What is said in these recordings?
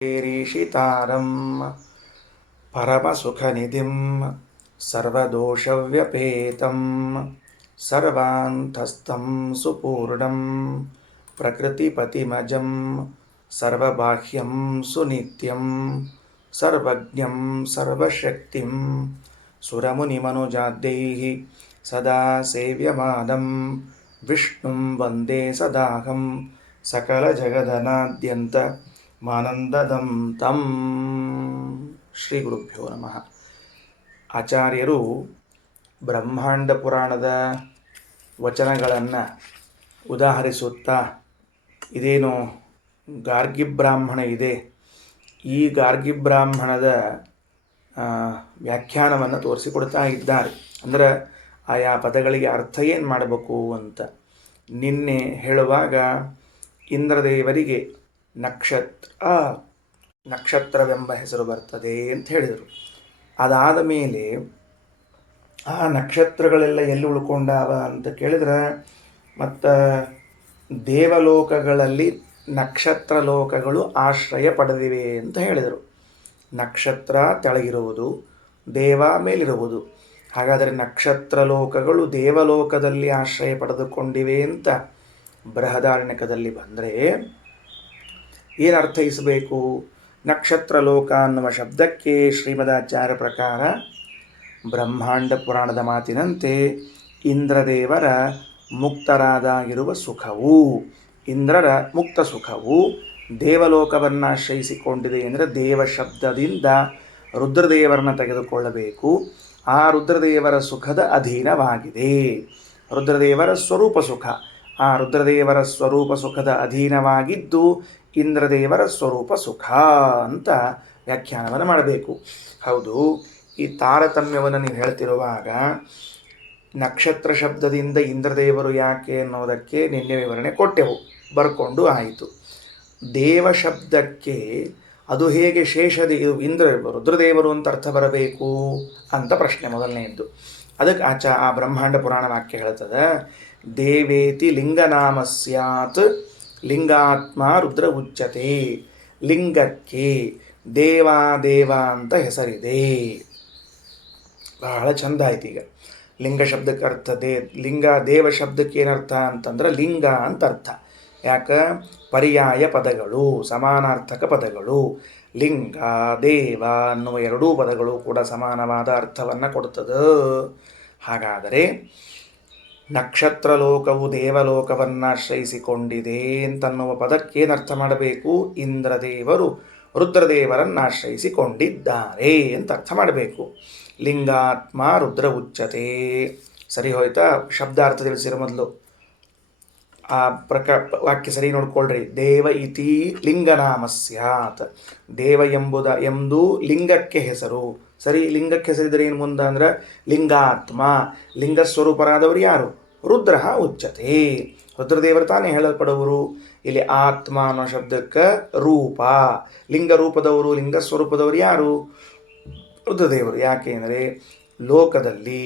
ೀರಿಷಿತಾರಂ ಪರಮಸುಖನಿಧಿಂ ಸರ್ವದೋಷವ್ಯಪೇತಂ ಸರ್ವಾಂತಸ್ಥಂ ಸುಪೂರ್ಣಂ ಪ್ರಕೃತಿಪತಿಮಜಂ ಸರ್ವಬಾಹ್ಯಂ ಸುನಿತ್ಯಂ ಸರ್ವಜ್ಞಂ ಸರ್ವಶಕ್ತಿಂ ಸುರಮುನಿಮನುಜಾದ್ಯೈಃ ಸದಾ ಸೇವ್ಯಮಾನಂ ವಿಷ್ಣುಂ ವಂದೇ ಸದಾಹಂ ಸಕಲಜಗದನಾದ್ಯಂತ ಮಾನಂದದಂ ತಂ. ಶ್ರೀ ಗುರುಭ್ಯೋ ನಮಃ. ಆಚಾರ್ಯರು ಬ್ರಹ್ಮಾಂಡ ಪುರಾಣದ ವಚನಗಳನ್ನು ಉದಾಹರಿಸುತ್ತಾ ಇದೇನು ಗಾರ್ಗಿ ಬ್ರಾಹ್ಮಣ ಇದೆ, ಈ ಗಾರ್ಗಿ ಬ್ರಾಹ್ಮಣದ ವ್ಯಾಖ್ಯಾನವನ್ನು ತೋರಿಸಿಕೊಡ್ತಾ ಇದ್ದಾರೆ. ಅಂದರೆ ಆಯಾ ಪದಗಳಿಗೆ ಅರ್ಥ ಏನು ಮಾಡಬೇಕು ಅಂತ ನಿನ್ನೆ ಹೇಳುವಾಗ ಇಂದ್ರದೇವರಿಗೆ ನಕ್ಷತ್ರವೆಂಬ ಹೆಸರು ಬರ್ತದೆ ಅಂತ ಹೇಳಿದರು. ಅದಾದ ಮೇಲೆ ಆ ನಕ್ಷತ್ರಗಳೆಲ್ಲ ಎಲ್ಲಿ ಉಳ್ಕೊಂಡಾವ ಅಂತ ಕೇಳಿದ್ರೆ ಮತ್ತು ದೇವಲೋಕಗಳಲ್ಲಿ ನಕ್ಷತ್ರ ಲೋಕಗಳು ಆಶ್ರಯ ಪಡೆದಿವೆ ಅಂತ ಹೇಳಿದರು. ನಕ್ಷತ್ರ ತೆಳಗಿರುವುದು, ದೇವ ಮೇಲಿರುವುದು. ಹಾಗಾದರೆ ನಕ್ಷತ್ರ ಲೋಕಗಳು ದೇವಲೋಕದಲ್ಲಿ ಆಶ್ರಯ ಪಡೆದುಕೊಂಡಿವೆ ಅಂತ ಬೃಹದಾರಣ್ಯಕದಲ್ಲಿ ಬಂದರೆ ಏನು ಅರ್ಥೈಸಬೇಕು? ನಕ್ಷತ್ರ ಲೋಕ ಅನ್ನುವ ಶಬ್ದಕ್ಕೆ ಶ್ರೀಮದಾಚಾರ್ಯ ಪ್ರಕಾರ ಬ್ರಹ್ಮಾಂಡ ಪುರಾಣದ ಮಾತಿನಂತೆ ಇಂದ್ರದೇವರ ಮುಕ್ತರಾದಾಗಿರುವ ಸುಖವು, ಇಂದ್ರರ ಮುಕ್ತ ಸುಖವು ದೇವಲೋಕವನ್ನು ಆಶ್ರಯಿಸಿಕೊಂಡಿದೆ. ಅಂದರೆ ದೇವ ಶಬ್ದದಿಂದ ರುದ್ರದೇವರನ್ನು ತೆಗೆದುಕೊಳ್ಳಬೇಕು. ಆ ರುದ್ರದೇವರ ಸುಖದ ಅಧೀನವಾಗಿದೆ. ರುದ್ರದೇವರ ಸ್ವರೂಪ ಸುಖ, ಆ ರುದ್ರದೇವರ ಸ್ವರೂಪ ಸುಖದ ಅಧೀನವಾಗಿದ್ದು ಇಂದ್ರದೇವರ ಸ್ವರೂಪ ಸುಖ ಅಂತ ವ್ಯಾಖ್ಯಾನವನ್ನು ಮಾಡಬೇಕು. ಹೌದು, ಈ ತಾರತಮ್ಯವನ್ನು ನೀವು ಹೇಳ್ತಿರುವಾಗ ನಕ್ಷತ್ರ ಶಬ್ದದಿಂದ ಇಂದ್ರದೇವರು ಯಾಕೆ ಅನ್ನೋದಕ್ಕೆ ನಿನ್ನೆ ವಿವರಣೆ ಕೊಟ್ಟೆವು, ಬರ್ಕೊಂಡು ಆಯಿತು. ದೇವ ಶಬ್ದಕ್ಕೆ ಅದು ಹೇಗೆ ಇದು ರುದ್ರದೇವರು ಅಂತ ಅರ್ಥ ಬರಬೇಕು ಅಂತ ಪ್ರಶ್ನೆ ಮೊದಲನೆಯದ್ದು. ಅದಕ್ಕೆ ಆ ಬ್ರಹ್ಮಾಂಡ ಪುರಾಣ ವಾಕ್ಯ ಹೇಳ್ತದೆ, ದೇವೇತಿ ಲಿಂಗನಾಮ ಸ್ಯಾತ್ ಲಿಂಗಾತ್ಮ ರುದ್ರ ಉಚ್ಯತೆ. ಲಿಂಗಕ್ಕೆ ದೇವ ಅಂತ ಹೆಸರಿದೆ. ಬಹಳ ಚಂದ ಆಯ್ತು. ಈಗ ಲಿಂಗ ಶಬ್ದಕ್ಕೆ ಅರ್ಥ ದೇವ ಶಬ್ದಕ್ಕೆ ಏನರ್ಥ ಅಂತಂದ್ರೆ ಲಿಂಗ ಅಂತ ಅರ್ಥ. ಯಾಕೆ? ಪರ್ಯಾಯ ಪದಗಳು, ಸಮಾನಾರ್ಥಕ ಪದಗಳು. ಲಿಂಗ ದೇವ ಅನ್ನುವ ಎರಡೂ ಪದಗಳು ಕೂಡ ಸಮಾನವಾದ ಅರ್ಥವನ್ನು ಕೊಡ್ತದೆ. ಹಾಗಾದರೆ ನಕ್ಷತ್ರ ಲೋಕವು ದೇವಲೋಕವನ್ನು ಆಶ್ರಯಿಸಿಕೊಂಡಿದೆ ಅಂತನ್ನುವ ಪದಕ್ಕೆ ಏನರ್ಥ ಮಾಡಬೇಕು? ಇಂದ್ರದೇವರು ರುದ್ರದೇವರನ್ನು ಆಶ್ರಯಿಸಿಕೊಂಡಿದ್ದಾರೆ ಅಂತ ಅರ್ಥ ಮಾಡಬೇಕು. ಲಿಂಗಾತ್ಮ ರುದ್ರ ಉಚ್ಯತೆ. ಸರಿ ಹೋಯ್ತಾ? ಶಬ್ದಾರ್ಥ ತಿಳಿಸಿರೋ ಮೊದಲು ಆ ವಾಕ್ಯ ಸರಿ ನೋಡ್ಕೊಳ್ರಿ. ದೇವ ಇತಿ ಲಿಂಗನಾಮ ಸ್ಯಾತ್. ದೇವ ಎಂದು ಲಿಂಗಕ್ಕೆ ಹೆಸರು. ಸರಿ, ಲಿಂಗಕ್ಕೆ ಹೆಸರಿದ್ರೆ ಏನು ಮುಂದೆ ಅಂದ್ರೆ ಲಿಂಗಾತ್ಮ, ಲಿಂಗ ಸ್ವರೂಪರಾದವರು ಯಾರು? ರುದ್ರ ಉಚ್ಯತೆ. ರುದ್ರದೇವರು ತಾನೇ ಹೇಳಲ್ಪಡುವರು. ಇಲ್ಲಿ ಆತ್ಮ ಅನ್ನೋ ಶಬ್ದಕ್ಕೆ ರೂಪ, ಲಿಂಗ ರೂಪದವರು, ಲಿಂಗ ಸ್ವರೂಪದವರು ಯಾರು? ರುದ್ರದೇವರು. ಯಾಕೆ ಅಂದರೆ ಲೋಕದಲ್ಲಿ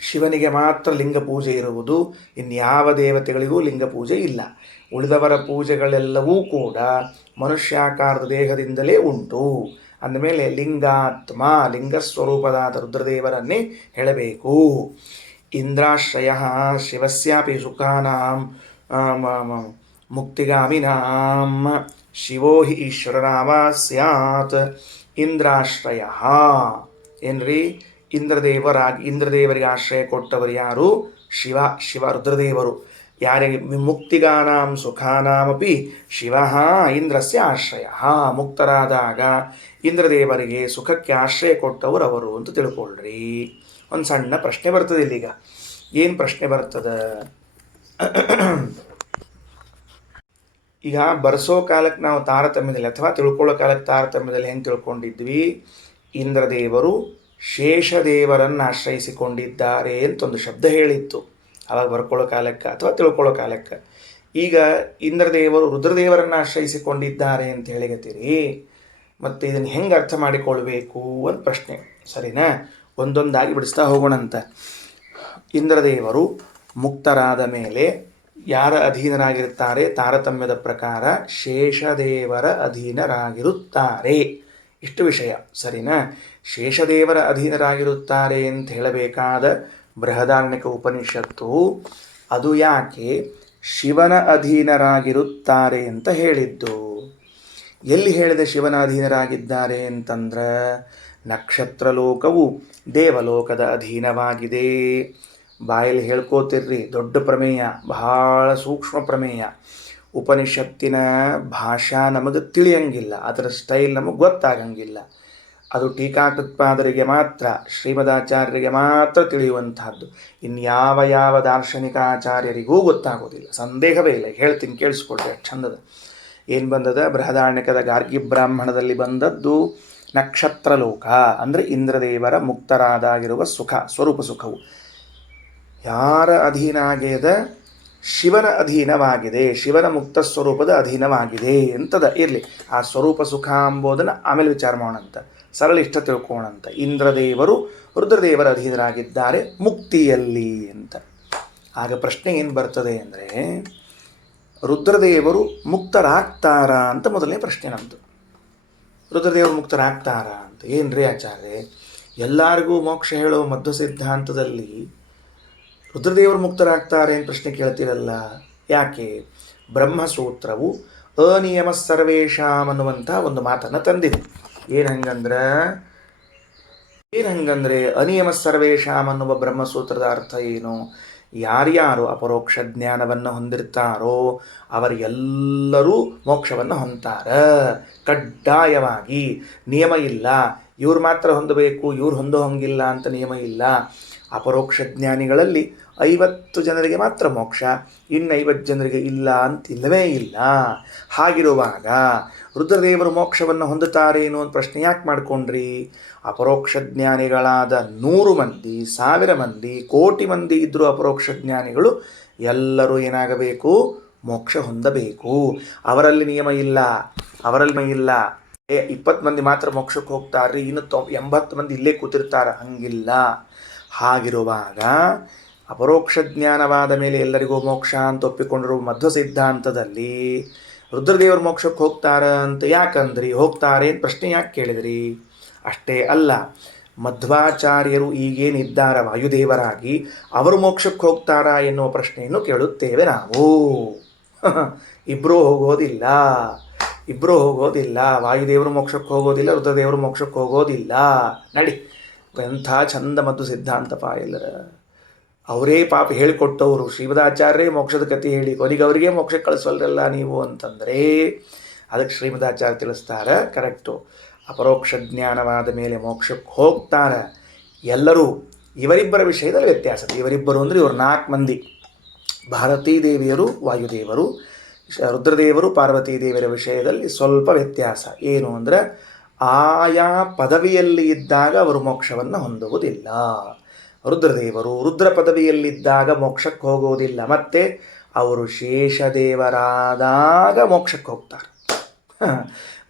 ಶಿವನಿಗೆ ಮಾತ್ರ ಲಿಂಗ ಪೂಜೆ ಇರುವುದು, ಇನ್ಯಾವ ದೇವತೆಗಳಿಗೂ ಲಿಂಗ ಪೂಜೆ ಇಲ್ಲ. ಉಳಿದವರ ಪೂಜೆಗಳೆಲ್ಲವೂ ಕೂಡ ಮನುಷ್ಯಾಕಾರದ ದೇಹದಿಂದಲೇ ಉಂಟು. ಅಂದಮೇಲೆ ಲಿಂಗಾತ್ಮ, ಲಿಂಗ ಸ್ವರೂಪದಾದ ರುದ್ರದೇವರನ್ನೇ ಹೇಳಬೇಕು. ಇಂದ್ರಾಶ್ರಯ ಶಿವಸ್ಯಾಪಿ ಸುಖಾನಾಂ ಮುಕ್ತಿಗಾಮಿನಾಂ ಶಿವೋ ಹಿ ಈಶ್ವರನಾಮ ಸ್ಯಾತ್. ಇಂದ್ರಾಶ್ರಯ ಏನ್ರಿ? ಇಂದ್ರದೇವರಿಗೆ ಆಶ್ರಯ ಕೊಟ್ಟವರು ಯಾರು? ಶಿವ ರುದ್ರದೇವರು. ಯಾರಿಗೆ? ಮುಕ್ತಿಗಾನಾಂ ಸುಖಾನಾಮಪಿ ಶಿವ ಇಂದ್ರಸ್ಯ ಆಶ್ರಯ. ಮುಕ್ತರಾದಾಗ ಇಂದ್ರದೇವರಿಗೆ ಸುಖಕ್ಕೆ ಆಶ್ರಯ ಕೊಟ್ಟವರು ಅವರು ಅಂತ ತಿಳ್ಕೊಳ್ರಿ. ಒಂದು ಸಣ್ಣ ಪ್ರಶ್ನೆ ಬರ್ತದೆ ಇಲ್ಲಿಗ. ಏನು ಪ್ರಶ್ನೆ ಬರ್ತದೆ? ಈಗ ಬರ್ಸೋ ಕಾಲಕ್ಕೆ ನಾವು ತಾರತಮ್ಯದಲ್ಲಿ ಅಥವಾ ತಿಳ್ಕೊಳ್ಳೋ ಕಾಲಕ್ಕೆ ತಾರತಮ್ಯದಲ್ಲಿ ಹೆಂಗೆ ತಿಳ್ಕೊಂಡಿದ್ವಿ? ಇಂದ್ರದೇವರು ಶೇಷದೇವರನ್ನು ಆಶ್ರಯಿಸಿಕೊಂಡಿದ್ದಾರೆ ಅಂತ ಒಂದು ಶಬ್ದ ಹೇಳಿತ್ತು ಅವಾಗ ಬರ್ಕೊಳ್ಳೋ ಕಾಲಕ್ಕೆ ಅಥವಾ ತಿಳ್ಕೊಳ್ಳೋ ಕಾಲಕ್ಕೆ. ಈಗ ಇಂದ್ರದೇವರು ರುದ್ರದೇವರನ್ನು ಆಶ್ರಯಿಸಿಕೊಂಡಿದ್ದಾರೆ ಅಂತ ಹೇಳಿಗತ್ತೀರಿ. ಮತ್ತು ಇದನ್ನು ಹೆಂಗೆ ಅರ್ಥ ಮಾಡಿಕೊಳ್ಬೇಕು ಅಂತ ಪ್ರಶ್ನೆ. ಸರಿನಾ? ಒಂದೊಂದಾಗಿ ಬಿಡಿಸ್ತಾ ಹೋಗೋಣಂತ. ಇಂದ್ರದೇವರು ಮುಕ್ತರಾದ ಮೇಲೆ ಯಾರ ಅಧೀನರಾಗಿರುತ್ತಾರೆ? ತಾರತಮ್ಯದ ಪ್ರಕಾರ ಶೇಷದೇವರ ಅಧೀನರಾಗಿರುತ್ತಾರೆ. ಇಷ್ಟು ವಿಷಯ ಸರಿನಾ? ಶೇಷದೇವರ ಅಧೀನರಾಗಿರುತ್ತಾರೆ ಅಂತ ಹೇಳಬೇಕಾದ ಬೃಹದಾರಣ್ಯಕ ಉಪನಿಷತ್ತು ಅದು ಯಾಕೆ ಶಿವನ ಅಧೀನರಾಗಿರುತ್ತಾರೆ ಅಂತ ಹೇಳಿದ್ದು? ಎಲ್ಲಿ ಹೇಳಿದೆ ಶಿವನ ಅಧೀನರಾಗಿದ್ದಾರೆ ಅಂತಂದ್ರೆ, ನಕ್ಷತ್ರ ಲೋಕವು ದೇವಲೋಕದ ಅಧೀನವಾಗಿದೆ. ಬಾಯಲ್ಲಿ ಹೇಳ್ಕೋತಿರ್ರಿ, ದೊಡ್ಡ ಪ್ರಮೇಯ, ಬಹಳ ಸೂಕ್ಷ್ಮ ಪ್ರಮೇಯ. ಉಪನಿಷತ್ತಿನ ಭಾಷಾ ನಮಗೆ ತಿಳಿಯಂಗಿಲ್ಲ, ಅದರ ಸ್ಟೈಲ್ ನಮಗೆ ಗೊತ್ತಾಗಂಗಿಲ್ಲ. ಅದು ಟೀಕಾಕೃತ್ಪಾದರಿಗೆ ಮಾತ್ರ, ಶ್ರೀಮದಾಚಾರ್ಯರಿಗೆ ಮಾತ್ರ ತಿಳಿಯುವಂತಹದ್ದು. ಇನ್ಯಾವ ಯಾವ ದಾರ್ಶನಿಕಾಚಾರ್ಯರಿಗೂ ಗೊತ್ತಾಗೋದಿಲ್ಲ, ಸಂದೇಹವೇ ಇಲ್ಲ. ಹೇಳ್ತೀನಿ ಕೇಳಿಸ್ಕೊಳ್ರಿ, ಚಂದದ. ಏನು ಬಂದದ? ಬೃಹದಾರಣ್ಯಕದ ಗಾರ್ಗಿ ಬ್ರಾಹ್ಮಣದಲ್ಲಿ ಬಂದದ್ದು ನಕ್ಷತ್ರ ಲೋಕ ಅಂದರೆ ಇಂದ್ರದೇವರ ಮುಕ್ತರಾದಾಗಿರುವ ಸುಖ, ಸ್ವರೂಪ ಸುಖವು ಯಾರ ಅಧೀನ ಆಗ್ಯದ? ಶಿವನ ಅಧೀನವಾಗಿದೆ, ಶಿವನ ಮುಕ್ತ ಸ್ವರೂಪದ ಅಧೀನವಾಗಿದೆ ಅಂತದ. ಇರಲಿ, ಆ ಸ್ವರೂಪ ಸುಖ ಎಂಬುದನ್ನು ಆಮೇಲೆ ವಿಚಾರ ಮಾಡೋಣಂತ, ಸರಳ ಇಷ್ಟ ತಿಳ್ಕೋಣಂತ. ಇಂದ್ರದೇವರು ರುದ್ರದೇವರ ಅಧೀನರಾಗಿದ್ದಾರೆ ಮುಕ್ತಿಯಲ್ಲಿ ಅಂತ. ಆಗ ಪ್ರಶ್ನೆ ಏನು ಬರ್ತದೆ ಅಂದರೆ, ರುದ್ರದೇವರು ಮುಕ್ತರಾಗ್ತಾರಾ ಅಂತ ಮೊದಲನೇ ಪ್ರಶ್ನೆ ನಮ್ಮದು. ರುದ್ರದೇವರು ಮುಕ್ತರಾಗ್ತಾರಾ ಅಂತ. ಏನ್ರಿ ಆಚಾರ್ಯ, ಎಲ್ಲರಿಗೂ ಮೋಕ್ಷ ಹೇಳೋ ಮಧ್ವ ಸಿದ್ಧಾಂತದಲ್ಲಿ ರುದ್ರದೇವರು ಮುಕ್ತರಾಗ್ತಾರೆ ಅಂತ ಪ್ರಶ್ನೆ ಕೇಳ್ತಿರಲ್ಲ, ಯಾಕೆ? ಬ್ರಹ್ಮಸೂತ್ರವು ಅನಿಯಮ ಸರ್ವೇಶಾಮ್ ಅನ್ನುವಂಥ ಒಂದು ಮಾತನ್ನು ತಂದಿದೆ. ಏನಂಗಂದ್ರೆ ಅನಿಯಮ ಸರ್ವೇಶಾಮ್ ಅನ್ನುವ ಬ್ರಹ್ಮಸೂತ್ರದ ಅರ್ಥ ಏನು? ಯಾರ್ಯಾರು ಅಪರೋಕ್ಷ ಜ್ಞಾನವನ್ನು ಹೊಂದಿರ್ತಾರೋ ಅವರೆಲ್ಲರೂ ಮೋಕ್ಷವನ್ನು ಹೊಂದ್ತಾರ ಕಡ್ಡಾಯವಾಗಿ. ನಿಯಮ ಇಲ್ಲ, ಇವ್ರು ಮಾತ್ರ ಹೊಂದಬೇಕು, ಇವ್ರು ಹೊಂದೋ ಹಂಗಿಲ್ಲ ಅಂತ ನಿಯಮ ಇಲ್ಲ. ಅಪರೋಕ್ಷ ಜ್ಞಾನಿಗಳಲ್ಲಿ 50 ಜನರಿಗೆ ಮಾತ್ರ ಮೋಕ್ಷ, ಇನ್ನು 50 ಜನರಿಗೆ ಇಲ್ಲ ಅಂತಿಲ್ಲವೇ ಇಲ್ಲ. ಹಾಗಿರುವಾಗ ರುದ್ರದೇವರು ಮೋಕ್ಷವನ್ನು ಹೊಂದುತ್ತಾರೇನು ಅಂತ ಪ್ರಶ್ನೆ ಯಾಕೆ ಮಾಡ್ಕೊಂಡ್ರಿ? ಅಪರೋಕ್ಷ ಜ್ಞಾನಿಗಳಾದ 100 ಮಂದಿ, 1000 ಮಂದಿ, ಕೋಟಿ ಮಂದಿ ಇದ್ದರೂ ಅಪರೋಕ್ಷ ಜ್ಞಾನಿಗಳು ಎಲ್ಲರೂ ಏನಾಗಬೇಕು? ಮೋಕ್ಷ ಹೊಂದಬೇಕು. ಅವರಲ್ಲಿ ನಿಯಮ ಇಲ್ಲ, 20 ಮಂದಿ ಮಾತ್ರ ಮೋಕ್ಷಕ್ಕೆ ಹೋಗ್ತಾರ್ರಿ, ಇನ್ನು 80 ಮಂದಿ ಇಲ್ಲೇ ಕೂತಿರ್ತಾರೆ, ಹಂಗಿಲ್ಲ. ಹಾಗಿರುವಾಗ ಅಪರೋಕ್ಷ ಜ್ಞಾನವಾದ ಮೇಲೆ ಎಲ್ಲರಿಗೂ ಮೋಕ್ಷ ಅಂತ ಒಪ್ಪಿಕೊಂಡಿರುವ ಮಧ್ವ ಸಿದ್ಧಾಂತದಲ್ಲಿ ರುದ್ರದೇವರು ಮೋಕ್ಷಕ್ಕೆ ಹೋಗ್ತಾರ ಅಂತ ಯಾಕಂದ್ರಿ? ಹೋಗ್ತಾರೆ ಅಂತ ಪ್ರಶ್ನೆ ಯಾಕೆ ಕೇಳಿದ್ರಿ? ಅಷ್ಟೇ ಅಲ್ಲ, ಮಧ್ವಾಚಾರ್ಯರು ಈಗೇನಿದ್ದಾರ ವಾಯುದೇವರಾಗಿ ಅವರು ಮೋಕ್ಷಕ್ಕೆ ಹೋಗ್ತಾರಾ ಎನ್ನುವ ಪ್ರಶ್ನೆಯನ್ನು ಕೇಳುತ್ತೇವೆ ನಾವು. ಇಬ್ಬರೂ ಹೋಗೋದಿಲ್ಲ. ವಾಯುದೇವರು ಮೋಕ್ಷಕ್ಕೆ ಹೋಗೋದಿಲ್ಲ, ರುದ್ರದೇವರು ಮೋಕ್ಷಕ್ಕೆ ಹೋಗೋದಿಲ್ಲ. ನಡಿ, ಎಂಥ ಚಂದ ಮತ್ತು ಸಿದ್ಧಾಂತಪ ಎಲ್ಲರ. ಅವರೇ ಪಾಪ ಹೇಳಿಕೊಟ್ಟವರು, ಶ್ರೀಮದಾಚಾರ್ಯರೇ ಮೋಕ್ಷದ ಕಥೆ ಹೇಳಿ ಕೊನೆಗೆ ಅವರಿಗೆ ಮೋಕ್ಷಕ್ಕೆ ಕಳಿಸೋಲ್ರಲ್ಲ ನೀವು ಅಂತಂದರೆ, ಅದಕ್ಕೆ ಶ್ರೀಮದಾಚಾರ್ಯ ತಿಳಿಸ್ತಾರೆ, ಕರೆಕ್ಟು. ಅಪರೋಕ್ಷ ಜ್ಞಾನವಾದ ಮೇಲೆ ಮೋಕ್ಷಕ್ಕೆ ಹೋಗ್ತಾರೆ ಎಲ್ಲರೂ. ಇವರಿಬ್ಬರ ವಿಷಯದಲ್ಲಿ ವ್ಯತ್ಯಾಸ. ಇವರಿಬ್ಬರು ಅಂದರೆ ಇವರು 4 ಮಂದಿ, ಭಾರತೀ ದೇವಿಯರು, ವಾಯುದೇವರು, ರುದ್ರದೇವರು, ಪಾರ್ವತೀ ದೇವಿಯರ ವಿಷಯದಲ್ಲಿ ಸ್ವಲ್ಪ ವ್ಯತ್ಯಾಸ. ಏನು ಅಂದರೆ, ಆಯಾ ಪದವಿಯಲ್ಲಿ ಇದ್ದಾಗ ಅವರು ಮೋಕ್ಷವನ್ನು ಹೊಂದುವುದಿಲ್ಲ. ರುದ್ರದೇವರು ರುದ್ರ ಪದವಿಯಲ್ಲಿದ್ದಾಗ ಮೋಕ್ಷಕ್ಕೆ ಹೋಗೋದಿಲ್ಲ, ಮತ್ತು ಅವರು ಶೇಷದೇವರಾದಾಗ ಮೋಕ್ಷಕ್ಕೆ ಹೋಗ್ತಾರೆ.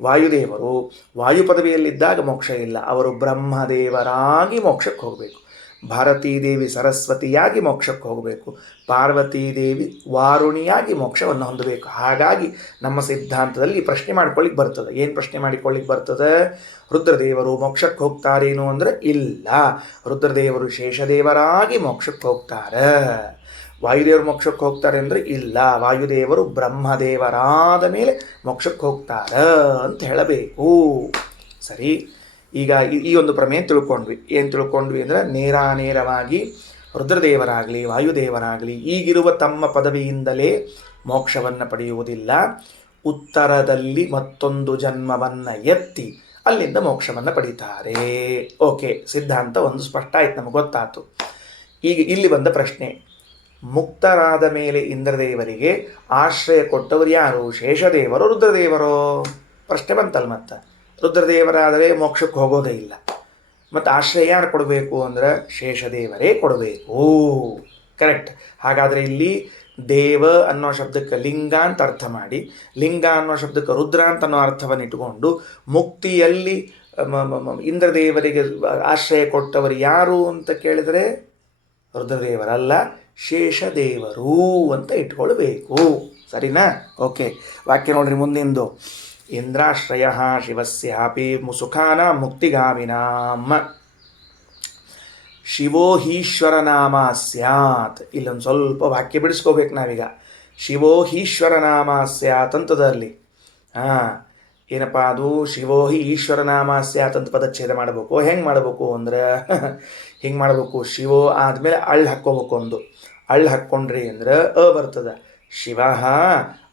ವಾಯುದೇವರು ವಾಯು ಪದವಿಯಲ್ಲಿದ್ದಾಗ ಮೋಕ್ಷ ಇಲ್ಲ, ಅವರು ಬ್ರಹ್ಮದೇವರಾಗಿ ಮೋಕ್ಷಕ್ಕೆ ಹೋಗಬೇಕು. ಭಾರತೀ ದೇವಿ ಸರಸ್ವತಿಯಾಗಿ ಮೋಕ್ಷಕ್ಕೆ ಹೋಗಬೇಕು, ಪಾರ್ವತೀ ದೇವಿ ವಾರುಣಿಯಾಗಿ ಮೋಕ್ಷವನ್ನು ಹೊಂದಬೇಕು. ಹಾಗಾಗಿ ನಮ್ಮ ಸಿದ್ಧಾಂತದಲ್ಲಿ ಪ್ರಶ್ನೆ ಮಾಡ್ಕೊಳ್ಳಿಕ್ಕೆ ಬರ್ತದೆ. ಏನು ಪ್ರಶ್ನೆ ಮಾಡಿಕೊಳ್ಳಿಕ್ಕೆ ಬರ್ತದೆ? ರುದ್ರದೇವರು ಮೋಕ್ಷಕ್ಕೆ ಹೋಗ್ತಾರೇನು ಅಂದರೆ ಇಲ್ಲ, ರುದ್ರದೇವರು ಶೇಷದೇವರಾಗಿ ಮೋಕ್ಷಕ್ಕೆ ಹೋಗ್ತಾರೆ. ವಾಯುದೇವರು ಮೋಕ್ಷಕ್ಕೆ ಹೋಗ್ತಾರೆ ಅಂದರೆ ಇಲ್ಲ, ವಾಯುದೇವರು ಬ್ರಹ್ಮದೇವರಾದ ಮೇಲೆ ಮೋಕ್ಷಕ್ಕೆ ಹೋಗ್ತಾರೆ ಅಂತ ಹೇಳಬೇಕು. ಸರಿ, ಈಗ ಈ ಒಂದು ಪ್ರಮೇಯ ತಿಳ್ಕೊಂಡ್ವಿ. ಏನು ತಿಳ್ಕೊಂಡ್ವಿ ಅಂದರೆ, ನೇರವಾಗಿ ರುದ್ರದೇವರಾಗಲಿ ವಾಯುದೇವರಾಗಲಿ ಈಗಿರುವ ತಮ್ಮ ಪದವಿಯಿಂದಲೇ ಮೋಕ್ಷವನ್ನು ಪಡೆಯುವುದಿಲ್ಲ. ಉತ್ತರದಲ್ಲಿ ಮತ್ತೊಂದು ಜನ್ಮವನ್ನು ಎತ್ತಿ ಅಲ್ಲಿಂದ ಮೋಕ್ಷವನ್ನು ಪಡೀತಾರೆ. ಓಕೆ, ಸಿದ್ಧಾಂತ ಒಂದು ಸ್ಪಷ್ಟ ಆಯ್ತು, ನಮಗೆ ಗೊತ್ತಾಯ್ತು. ಈಗ ಇಲ್ಲಿ ಬಂದ ಪ್ರಶ್ನೆ, ಮುಕ್ತರಾದ ಮೇಲೆ ಇಂದ್ರದೇವರಿಗೆ ಆಶ್ರಯ ಕೊಟ್ಟವರು ಯಾರು? ಶೇಷದೇವರೋ ರುದ್ರದೇವರೋ? ಪ್ರಶ್ನೆ ಬಂತಲ್ಲ. ಮತ್ತು ರುದ್ರದೇವರಾದರೆ ಮೋಕ್ಷಕ್ಕೆ ಹೋಗೋದೇ ಇಲ್ಲ, ಮತ್ತು ಆಶ್ರಯ ಯಾರು ಕೊಡಬೇಕು ಅಂದರೆ ಶೇಷದೇವರೇ ಕೊಡಬೇಕು. ಕರೆಕ್ಟ್. ಹಾಗಾದರೆ ಇಲ್ಲಿ ದೇವ ಅನ್ನೋ ಶಬ್ದಕ್ಕೆ ಲಿಂಗ ಅಂತ ಅರ್ಥ ಮಾಡಿ, ಲಿಂಗ ಅನ್ನೋ ಶಬ್ದಕ್ಕೆ ರುದ್ರ ಅಂತ ಅನ್ನೋ ಅರ್ಥವನ್ನು ಇಟ್ಟುಕೊಂಡು, ಮುಕ್ತಿಯಲ್ಲಿ ಇಂದ್ರದೇವರಿಗೆ ಆಶ್ರಯ ಕೊಟ್ಟವರು ಯಾರು ಅಂತ ಕೇಳಿದರೆ ರುದ್ರದೇವರಲ್ಲ, ಶೇಷದೇವರು ಅಂತ ಇಟ್ಕೊಳ್ಬೇಕು. ಸರಿನಾ? ಓಕೆ, ವಾಕ್ಯ ನೋಡ್ರಿ ಮುಂದಿಂದು. ಇಂದ್ರಾಶ್ರಯ ಶಿವಸ್ಯಾಪಿ ಸುಖಾನ ಮುಕ್ತಿಗಾಮಿನಾಂ ಶಿವೋ ಹೀಶ್ವರ ನಾಮ ಸ್ಯಾತ್. ಇಲ್ಲೊಂದು ಸ್ವಲ್ಪ ವಾಕ್ಯ ಬಿಡಿಸ್ಕೋಬೇಕು ನಾವೀಗ. ಶಿವೋ ಹೀಶ್ವರ ನಾಮ ಸ್ಯಾತ್ ಅಂತದಲ್ಲಿ ಏನಪ್ಪ ಅದು? ಶಿವೋ ಹಿ ಈಶ್ವರ ನಾಮ ಸ್ಯಾತ್ ಅಂತ ಪದಚ್ಛೇದ ಮಾಡಬೇಕು. ಹೆಂಗೆ ಮಾಡಬೇಕು ಅಂದ್ರೆ ಹಿಂಗೆ ಮಾಡಬೇಕು. ಶಿವೋ ಆದಮೇಲೆ ಅಳ್ಳು ಹಾಕ್ಕೋಬೇಕು. ಒಂದು ಅಳ್ಳು ಹಾಕ್ಕೊಂಡ್ರಿ ಅಂದ್ರೆ ಬರ್ತದೆ. ಶಿವ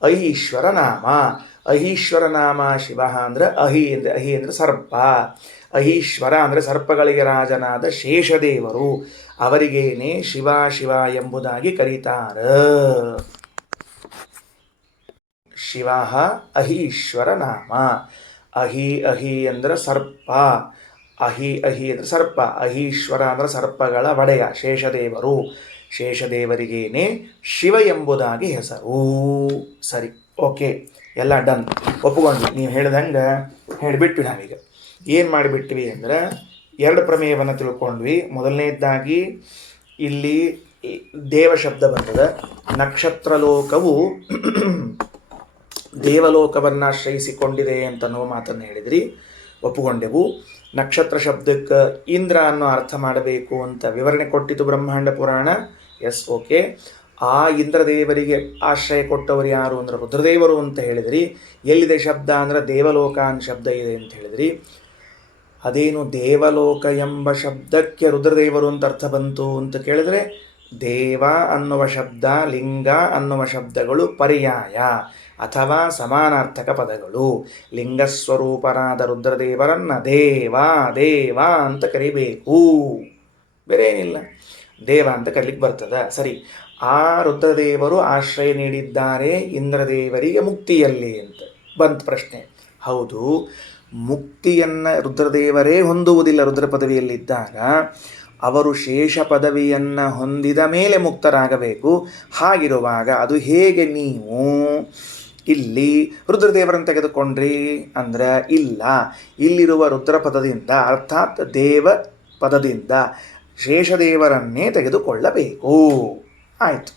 ಅಹೀಶ್ವರ ನಾಮ. ಅಹೀಶ್ವರ ನಾಮ ಶಿವ ಅಂದ್ರೆ ಅಹಿ ಅಂದರೆ ಸರ್ಪ. ಅಹೀಶ್ವರ ಅಂದರೆ ಸರ್ಪಗಳಿಗೆ ರಾಜನಾದ ಶೇಷದೇವರು. ಅವರಿಗೇನೆ ಶಿವ ಶಿವ ಎಂಬುದಾಗಿ ಕರೀತಾರ. ಶಿವ ಅಹೀಶ್ವರ ನಾಮ. ಅಹಿ ಅಂದರೆ ಸರ್ಪ. ಅಹಿ ಅಂದರೆ ಸರ್ಪ. ಅಹೀಶ್ವರ ಅಂದರೆ ಸರ್ಪಗಳ ಒಡೆಯ ಶೇಷದೇವರು. ಶೇಷದೇವರಿಗೇನೆ ಶಿವ ಎಂಬುದಾಗಿ ಹೆಸರು. ಸರಿ, ಓಕೆ, ಎಲ್ಲ ಡನ್, ಒಪ್ಪಿಕೊಂಡ್ವಿ. ನೀವು ಹೇಳ್ದಂಗೆ ಹೇಳಿಬಿಟ್ವಿ. ನಾವೀಗ ಏನು ಮಾಡಿಬಿಟ್ವಿ ಅಂದರೆ ಎರಡು ಪ್ರಮೇಯವನ್ನು ತಿಳ್ಕೊಂಡ್ವಿ. ಮೊದಲನೇದಾಗಿ ಇಲ್ಲಿ ದೇವ ಶಬ್ದ ಬರ್ತದೆ. ನಕ್ಷತ್ರ ಲೋಕವು ದೇವಲೋಕವನ್ನು ಆಶ್ರಯಿಸಿಕೊಂಡಿದೆ ಅಂತನ್ನುವ ಮಾತನ್ನು ಹೇಳಿದ್ರಿ, ಒಪ್ಪುಗೊಂಡೆವು. ನಕ್ಷತ್ರ ಶಬ್ದಕ್ಕೆ ಇಂದ್ರ ಅನ್ನೋ ಅರ್ಥ ಮಾಡಬೇಕು ಅಂತ ವಿವರಣೆ ಕೊಟ್ಟಿತು ಬ್ರಹ್ಮಾಂಡ ಪುರಾಣ. Yes, okay. ಆ ಇಂದ್ರದೇವರಿಗೆ ಆಶ್ರಯ ಕೊಟ್ಟವರು ಯಾರು ಅಂದ್ರೆ ರುದ್ರದೇವರು ಅಂತ ಹೇಳಿದ್ರಿ. ಎಲ್ಲಿದೆ ಶಬ್ದ ಅಂದ್ರೆ ದೇವಲೋಕ ಅನ್ನೋ ಶಬ್ದ ಇದೆ ಅಂತ ಹೇಳಿದ್ರಿ. ಅದೇನು ದೇವಲೋಕ ಎಂಬ ಶಬ್ದಕ್ಕೆ ರುದ್ರದೇವರು ಅಂತ ಅರ್ಥ ಬಂತು ಅಂತ ಕೇಳಿದ್ರೆ, ದೇವ ಅನ್ನುವ ಶಬ್ದ, ಲಿಂಗ ಅನ್ನುವ ಶಬ್ದಗಳು ಪರ್ಯಾಯ ಅಥವಾ ಸಮಾನಾರ್ಥಕ ಪದಗಳು. ಲಿಂಗಸ್ವರೂಪರಾದ ರುದ್ರದೇವರನ್ನ ದೇವ ದೇವ ಅಂತ ಕರಿಬೇಕು, ಬೇರೆ ಏನಿಲ್ಲ. ದೇವ ಅಂತ ಕರೀಲಿಕ್ಕೆ ಬರ್ತದ. ಸರಿ, ಆ ರುದ್ರದೇವರು ಆಶ್ರಯ ನೀಡಿದ್ದಾರೆ ಇಂದ್ರದೇವರಿಗೆ ಮುಕ್ತಿಯಲ್ಲಿ ಅಂತ ಬಂತ ಪ್ರಶ್ನೆ. ಹೌದು, ಮುಕ್ತಿಯನ್ನು ರುದ್ರದೇವರೇ ಹೊಂದುವುದಿಲ್ಲ. ರುದ್ರ ಪದವಿಯಲ್ಲಿದ್ದಾಗ ಅವರು ಶೇಷ ಪದವಿಯನ್ನು ಹೊಂದಿದ ಮೇಲೆ ಮುಕ್ತರಾಗಬೇಕು. ಹಾಗಿರುವಾಗ ಅದು ಹೇಗೆ ನೀವು ಇಲ್ಲಿ ರುದ್ರದೇವರನ್ನು ತೆಗೆದುಕೊಂಡ್ರಿ ಅಂದ್ರೆ ಇಲ್ಲ, ಇಲ್ಲಿರುವ ರುದ್ರ ಪದದಿಂದ ಅರ್ಥಾತ್ ದೇವ ಪದದಿಂದ ಶೇಷದೇವರನ್ನೇ ತೆಗೆದುಕೊಳ್ಳಬೇಕು. ಆಯಿತು,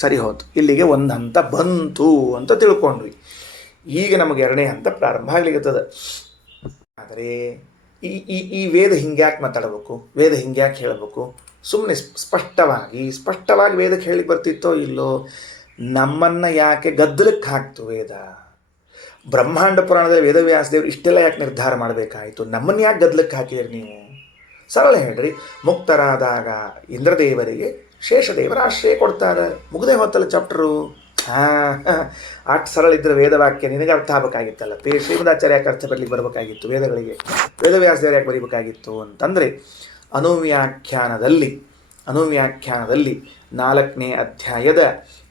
ಸರಿ ಹೋಯ್ತು. ಇಲ್ಲಿಗೆ ಒಂದು ಹಂತ ಬಂತು ಅಂತ ತಿಳ್ಕೊಂಡ್ವಿ. ಈಗ ನಮಗೆ ಎರಡನೇ ಹಂತ ಪ್ರಾರಂಭ ಆಗ್ಲಿಕ್ಕತ್ತದ. ಆದರೆ ಈ ವೇದ ಹಿಂಗ್ಯಾಕೆ ಮಾತಾಡಬೇಕು, ವೇದ ಹಿಂಗ್ಯಾಕೆ ಹೇಳಬೇಕು? ಸುಮ್ಮನೆ ಸ್ಪಷ್ಟವಾಗಿ ವೇದಕ್ಕೆ ಹೇಳಿ ಬರ್ತಿತ್ತೋ ಇಲ್ಲೋ? ನಮ್ಮನ್ನು ಯಾಕೆ ಗದ್ದಲಕ್ಕೆ ಹಾಕ್ತು ವೇದ? ಬ್ರಹ್ಮಾಂಡ ಪುರಾಣದಲ್ಲಿ ವೇದವ್ಯಾಸದೇವರು ಇಷ್ಟೆಲ್ಲ ಯಾಕೆ ನಿರ್ಧಾರ ಮಾಡಬೇಕಾಯಿತು? ನಮ್ಮನ್ನು ಯಾಕೆ ಗದ್ದಲಕ್ಕೆ ಹಾಕಿದ್ರಿ ನೀವು? ಸರಳ ಹೇಳ್ರಿ. ಮುಕ್ತರಾದಾಗ ಇಂದ್ರದೇವರಿಗೆ ಶೇಷದೇವರ ಆಶ್ರಯ ಕೊಡ್ತಾರೆ. ಮುಗ್ದೇ ಹೊತ್ತಲ್ಲ ಚಾಪ್ಟರು. ಅಷ್ಟು ಸರಳ ಇದ್ದರೆ ವೇದವಾಕ್ಯ ನಿನಗೆ ಅರ್ಥ ಆಗಬೇಕಾಗಿತ್ತಲ್ಲ. ಶ್ರೀಮದಾಚಾರ್ಯ ಯಾಕೆ ಅರ್ಥ ಬರಲಿಕ್ಕೆ ಬರಬೇಕಾಗಿತ್ತು ವೇದಗಳಿಗೆ? ವೇದವ್ಯಾಸದೇವರು ಯಾಕೆ ಬರೀಬೇಕಾಗಿತ್ತು ಅಂತಂದರೆ, ಅನುವ್ಯಾಖ್ಯಾನದಲ್ಲಿ 4ನೇ ಅಧ್ಯಾಯದ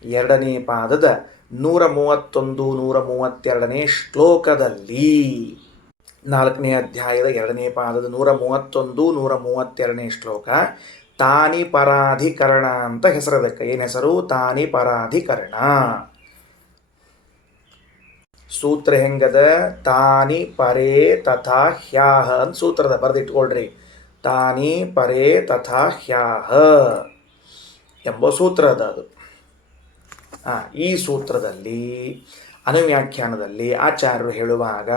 2ನೇ ಪಾದದ 131, 132ನೇ ಶ್ಲೋಕದಲ್ಲಿ, 4ನೇ ಅಧ್ಯಾಯದ 2ನೇ ಪಾದದ 131, 132ನೇ ಶ್ಲೋಕ, ತಾನಿ ಪರಾಧಿಕರಣ ಅಂತ ಹೆಸರದಕ್ಕೆ. ಏನು ಹೆಸರು? ತಾನಿ ಪರಾಧಿಕರಣ. ಸೂತ್ರ ಹೆಂಗದ? ತಾನಿ ಪರೇ ತಥಾ ಹ್ಯಾಹ ಅಂತ ಸೂತ್ರದ ಬರೆದಿಟ್ಕೊಳ್ರಿ. ತಾನಿ ಪರೇ ತಥಾ ಹ್ಯಾಹ ಎಂಬ ಸೂತ್ರ ಅದು. ಈ ಸೂತ್ರದಲ್ಲಿ ಅನುವ್ಯಾಖ್ಯಾನದಲ್ಲಿ ಆಚಾರ್ಯರು ಹೇಳುವಾಗ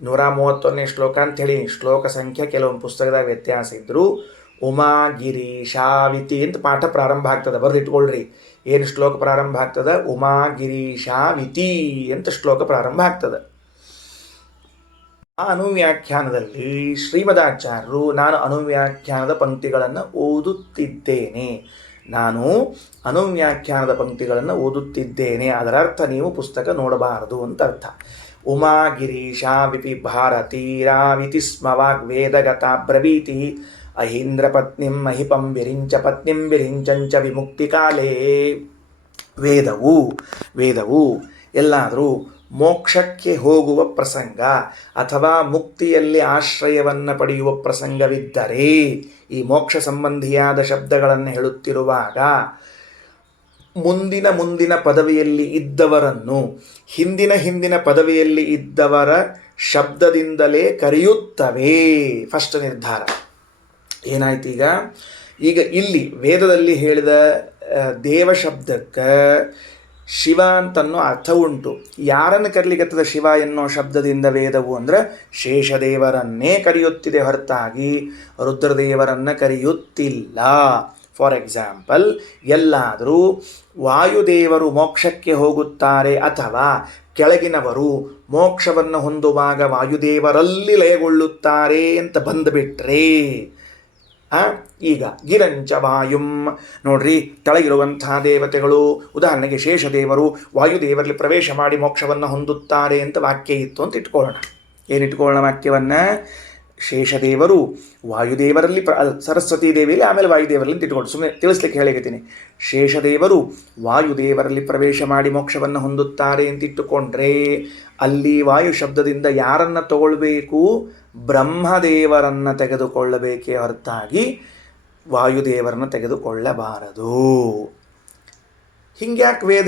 131ನೇ ಶ್ಲೋಕ ಅಂಥೇಳಿ ಶ್ಲೋಕ ಸಂಖ್ಯೆ ಕೆಲವೊಂದು ಪುಸ್ತಕದಾಗ ವ್ಯತ್ಯಾಸ ಇದ್ದರೂ ಉಮಾಗಿರೀಶಾವಿತಿ ಅಂತ ಪಾಠ ಪ್ರಾರಂಭ ಆಗ್ತದೆ. ಬರೆದಿಟ್ಕೊಳ್ರಿ. ಏನು ಶ್ಲೋಕ ಪ್ರಾರಂಭ ಆಗ್ತದೆ? ಉಮಾಗಿರೀಶಾವಿತಿ ಅಂತ ಶ್ಲೋಕ ಪ್ರಾರಂಭ ಆಗ್ತದೆ. ಆ ಅನುವ್ಯಾಖ್ಯಾನದಲ್ಲಿ ಶ್ರೀಮದಾಚಾರ್ಯರು, ನಾನು ಅನುವ್ಯಾಖ್ಯಾನದ ಪಂಕ್ತಿಗಳನ್ನು ಓದುತ್ತಿದ್ದೇನೆ, ಅದರ ಅರ್ಥ ನೀವು ಪುಸ್ತಕ ನೋಡಬಾರದು ಅಂತ ಅರ್ಥ. ಉಮಾಗಿರೀಶಾ ವಿಪಿ ಭಾರತೀರಾವಿತಿ ಸ್ಮ ವಾಗ್ವೇದಗತ ಬ್ರವೀತಿ ಅಹೀಂದ್ರ ಪತ್ನಿಂ ಮಹಿಪಂ ವಿರಿಂಚ ಪತ್ನಿಂ ವಿರಿಂಚಂಚ ವಿಮುಕ್ತಿ ಕಾಲೇ. ವೇದವು ಎಲ್ಲಾದರೂ ಮೋಕ್ಷಕ್ಕೆ ಹೋಗುವ ಪ್ರಸಂಗ ಅಥವಾ ಮುಕ್ತಿಯಲ್ಲಿ ಆಶ್ರಯವನ್ನು ಪಡೆಯುವ ಪ್ರಸಂಗವಿದ್ದರೆ, ಈ ಮೋಕ್ಷ ಸಂಬಂಧಿಯಾದ ಶಬ್ದಗಳನ್ನು ಹೇಳುತ್ತಿರುವಾಗ ಮುಂದಿನ ಪದವಿಯಲ್ಲಿ ಇದ್ದವರನ್ನು ಹಿಂದಿನ ಪದವಿಯಲ್ಲಿ ಇದ್ದವರ ಶಬ್ದದಿಂದಲೇ ಕರೆಯುತ್ತವೆ. ಫಸ್ಟ್ ನಿರ್ಧಾರ ಏನಾಯ್ತು? ಈಗ ಈಗ ಇಲ್ಲಿ ವೇದದಲ್ಲಿ ಹೇಳಿದ ದೇವ ಶಬ್ದಕ್ಕೆ ಶಿವ ಅಂತನ್ನೋ ಅರ್ಥ ಉಂಟು. ಯಾರನ್ನು ಕರೀಲಿಕ್ಕತ್ತದ ಶಿವ ಎನ್ನೋ ಶಬ್ದದಿಂದ ವೇದವು ಅಂದರೆ ಶೇಷದೇವರನ್ನೇ ಕರೆಯುತ್ತಿದೆ ಹೊರತಾಗಿ ರುದ್ರದೇವರನ್ನು ಕರೆಯುತ್ತಿಲ್ಲ. ಫಾರ್ ಎಕ್ಸಾಂಪಲ್, ಎಲ್ಲಾದರೂ ವಾಯುದೇವರು ಮೋಕ್ಷಕ್ಕೆ ಹೋಗುತ್ತಾರೆ ಅಥವಾ ಕೆಳಗಿನವರು ಮೋಕ್ಷವನ್ನು ಹೊಂದುವಾಗ ವಾಯುದೇವರಲ್ಲಿ ಲಯಗೊಳ್ಳುತ್ತಾರೆ ಅಂತ ಬಂದುಬಿಟ್ರೆ, ಈಗ ಗಿರಂಚ ವಾಯುಂ ನೋಡ್ರಿ, ಕೆಳಗಿರುವಂಥ ದೇವತೆಗಳು, ಉದಾಹರಣೆಗೆ ಶೇಷದೇವರು ವಾಯುದೇವರಲ್ಲಿ ಪ್ರವೇಶ ಮಾಡಿ ಮೋಕ್ಷವನ್ನು ಹೊಂದುತ್ತಾರೆ ಅಂತ ವಾಕ್ಯ ಇತ್ತು ಅಂತ ಇಟ್ಕೊಳ್ಳೋಣ. ಏನಿಟ್ಕೊಳ್ಳೋಣ ವಾಕ್ಯವನ್ನು? ಶೇಷದೇವರು ವಾಯುದೇವರಲ್ಲಿ ಸರಸ್ವತೀ ದೇವಿಯಲ್ಲಿ, ಆಮೇಲೆ ವಾಯುದೇವರಲ್ಲಿ ಅಂತ ಇಟ್ಕೊಂಡು ಸುಮ್ಮನೆ ತಿಳಿಸ್ಲಿಕ್ಕೆ ಹೇಳಿರ್ತೀನಿ. ಶೇಷದೇವರು ವಾಯುದೇವರಲ್ಲಿ ಪ್ರವೇಶ ಮಾಡಿ ಮೋಕ್ಷವನ್ನು ಹೊಂದುತ್ತಾರೆ ಅಂತ ಇಟ್ಟುಕೊಂಡ್ರೆ ಅಲ್ಲಿ ವಾಯು ಶಬ್ದದಿಂದ ಯಾರನ್ನು ತಗೊಳ್ಬೇಕು? ಬ್ರಹ್ಮದೇವರನ್ನು ತೆಗೆದುಕೊಳ್ಳಬೇಕೇ ಹೊರತಾಗಿ ವಾಯುದೇವರನ್ನು ತೆಗೆದುಕೊಳ್ಳಬಾರದು. ಹಿಂಗ್ಯಾಕೆ ವೇದ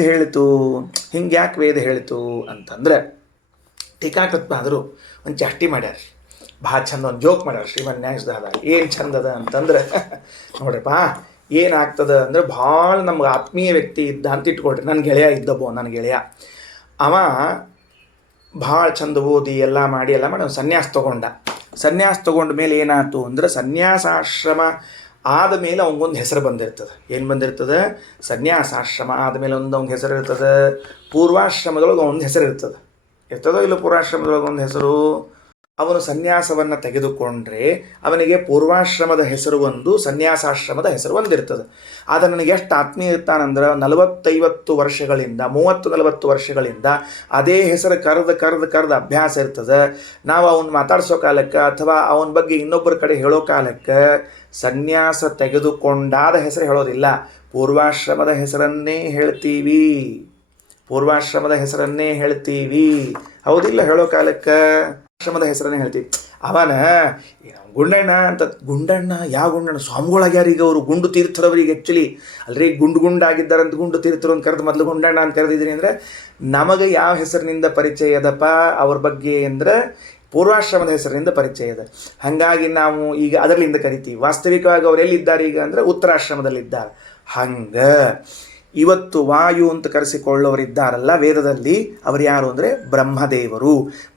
ಹೇಳಿತು ಅಂತಂದ್ರೆ, ಟೀಕಾಕೃತ್ಪಾದರು ಒಂದು ಚಾಷ್ಟಿ ಮಾಡ್ಯಾರ, ಭಾಳ ಚಂದ ಒಂದು ಜೋಕ್ ಮಾಡ್ಯಾರ ಶ್ರೀಮನ್ ನ್ಯಾಯದಾದ. ಏನು ಚಂದದ ಅಂತಂದ್ರೆ, ನೋಡ್ರಪ್ಪ ಏನಾಗ್ತದೆ ಅಂದರೆ, ಭಾಳ ನಮ್ಗೆ ಆತ್ಮೀಯ ವ್ಯಕ್ತಿ ಇದ್ದ ಅಂತ ಇಟ್ಕೊಳ್ರಿ. ನನ್ನ ಗೆಳೆಯ ಇದ್ದಬ್ಬೋ, ನನ್ನ ಗೆಳೆಯ ಅವ ಭಾಳ ಚಂದ ಓದಿ ಎಲ್ಲ ಮಾಡಿ ಒಂದು ಸನ್ಯಾಸ ತೊಗೊಂಡ ಮೇಲೆ ಏನಾಯ್ತು ಅಂದರೆ, ಸನ್ಯಾಸಾಶ್ರಮ ಆದಮೇಲೆ ಅವನಿಗೊಂದು ಹೆಸರು ಬಂದಿರ್ತದೆ. ಏನು ಬಂದಿರ್ತದೆ? ಸನ್ಯಾಸಾಶ್ರಮ ಆದಮೇಲೆ ಒಂದು ಹೆಸರು ಇರ್ತದೆ. ಪೂರ್ವಾಶ್ರಮದೊಳಗೆ ಒಂದು ಹೆಸರು ಇರ್ತದೋ ಇಲ್ಲ? ಪೂರ್ವಾಶ್ರಮದೊಳಗೆ ಒಂದು ಹೆಸರು. ಅವನು ಸನ್ಯಾಸವನ್ನು ತೆಗೆದುಕೊಂಡ್ರೆ ಅವನಿಗೆ ಪೂರ್ವಾಶ್ರಮದ ಹೆಸರು ಒಂದು, ಸನ್ಯಾಸಾಶ್ರಮದ ಹೆಸರು ಒಂದಿರ್ತದೆ. ಆದರೆ ನನಗೆ ಎಷ್ಟು ಆತ್ಮೀಯ ಇರ್ತಾನಂದ್ರೆ, 40-50 ವರ್ಷಗಳಿಂದ 30-40 ವರ್ಷಗಳಿಂದ ಅದೇ ಹೆಸರು ಕರೆದು ಅಭ್ಯಾಸ ಇರ್ತದೆ. ನಾವು ಅವನು ಮಾತಾಡಿಸೋ ಕಾಲಕ್ಕೆ ಅಥವಾ ಅವನ ಬಗ್ಗೆ ಇನ್ನೊಬ್ಬರ ಕಡೆ ಹೇಳೋ ಕಾಲಕ್ಕೆ ಸನ್ಯಾಸ ತೆಗೆದುಕೊಂಡಾದ ಹೆಸರು ಹೇಳೋದಿಲ್ಲ, ಪೂರ್ವಾಶ್ರಮದ ಹೆಸರನ್ನೇ ಹೇಳ್ತೀವಿ. ಹೌದಿಲ್ಲ? ಹೇಳೋ ಕಾಲಕ್ಕೆ ಆಶ್ರಮದ ಹೆಸರನ್ನೇ ಹೇಳ್ತೀವಿ. ಅವನ ಗುಂಡಣ್ಣ ಅಂತ. ಗುಂಡಣ್ಣ ಯಾವ ಗುಂಡಣ್ಣ? ಸ್ವಾಮಿಗಳಾಗ್ಯಾರ ಈಗ ಅವರು, ಗುಂಡು ತೀರ್ಥರವರಿಗೆ ಆ್ಯಕ್ಚುಲಿ ಅಲ್ರಿ ಗುಂಡಾಗಿದ್ದಾರಂತ ಗುಂಡು ತೀರ್ಥರು ಅಂತ ಕರೆದು ಮೊದಲು ಗುಂಡಣ್ಣ ಅಂತ ಕರೆದಿದ್ದೀನಿ. ಅಂದರೆ ನಮಗೆ ಯಾವ ಹೆಸರಿನಿಂದ ಪರಿಚಯ ಅದಪ್ಪ ಅವ್ರ ಬಗ್ಗೆ ಅಂದರೆ ಪೂರ್ವಾಶ್ರಮದ ಹೆಸರಿನಿಂದ ಪರಿಚಯ ಇದೆ. ಹಾಗಾಗಿ ನಾವು ಈಗ ಅದರಲ್ಲಿಂದ ಕರಿತೀವಿ. ವಾಸ್ತವಿಕವಾಗಿ ಅವ್ರು ಎಲ್ಲಿದ್ದಾರೆ ಈಗ ಅಂದರೆ ಉತ್ತರಾಶ್ರಮದಲ್ಲಿದ್ದಾರೆ. ಹಂಗೆ ಇವತ್ತು ವಾಯು ಅಂತ ಕರೆಸಿಕೊಳ್ಳೋರಿದ್ದಾರಲ್ಲ ವೇದದಲ್ಲಿ, ಅವರು ಯಾರು ಅಂದರೆ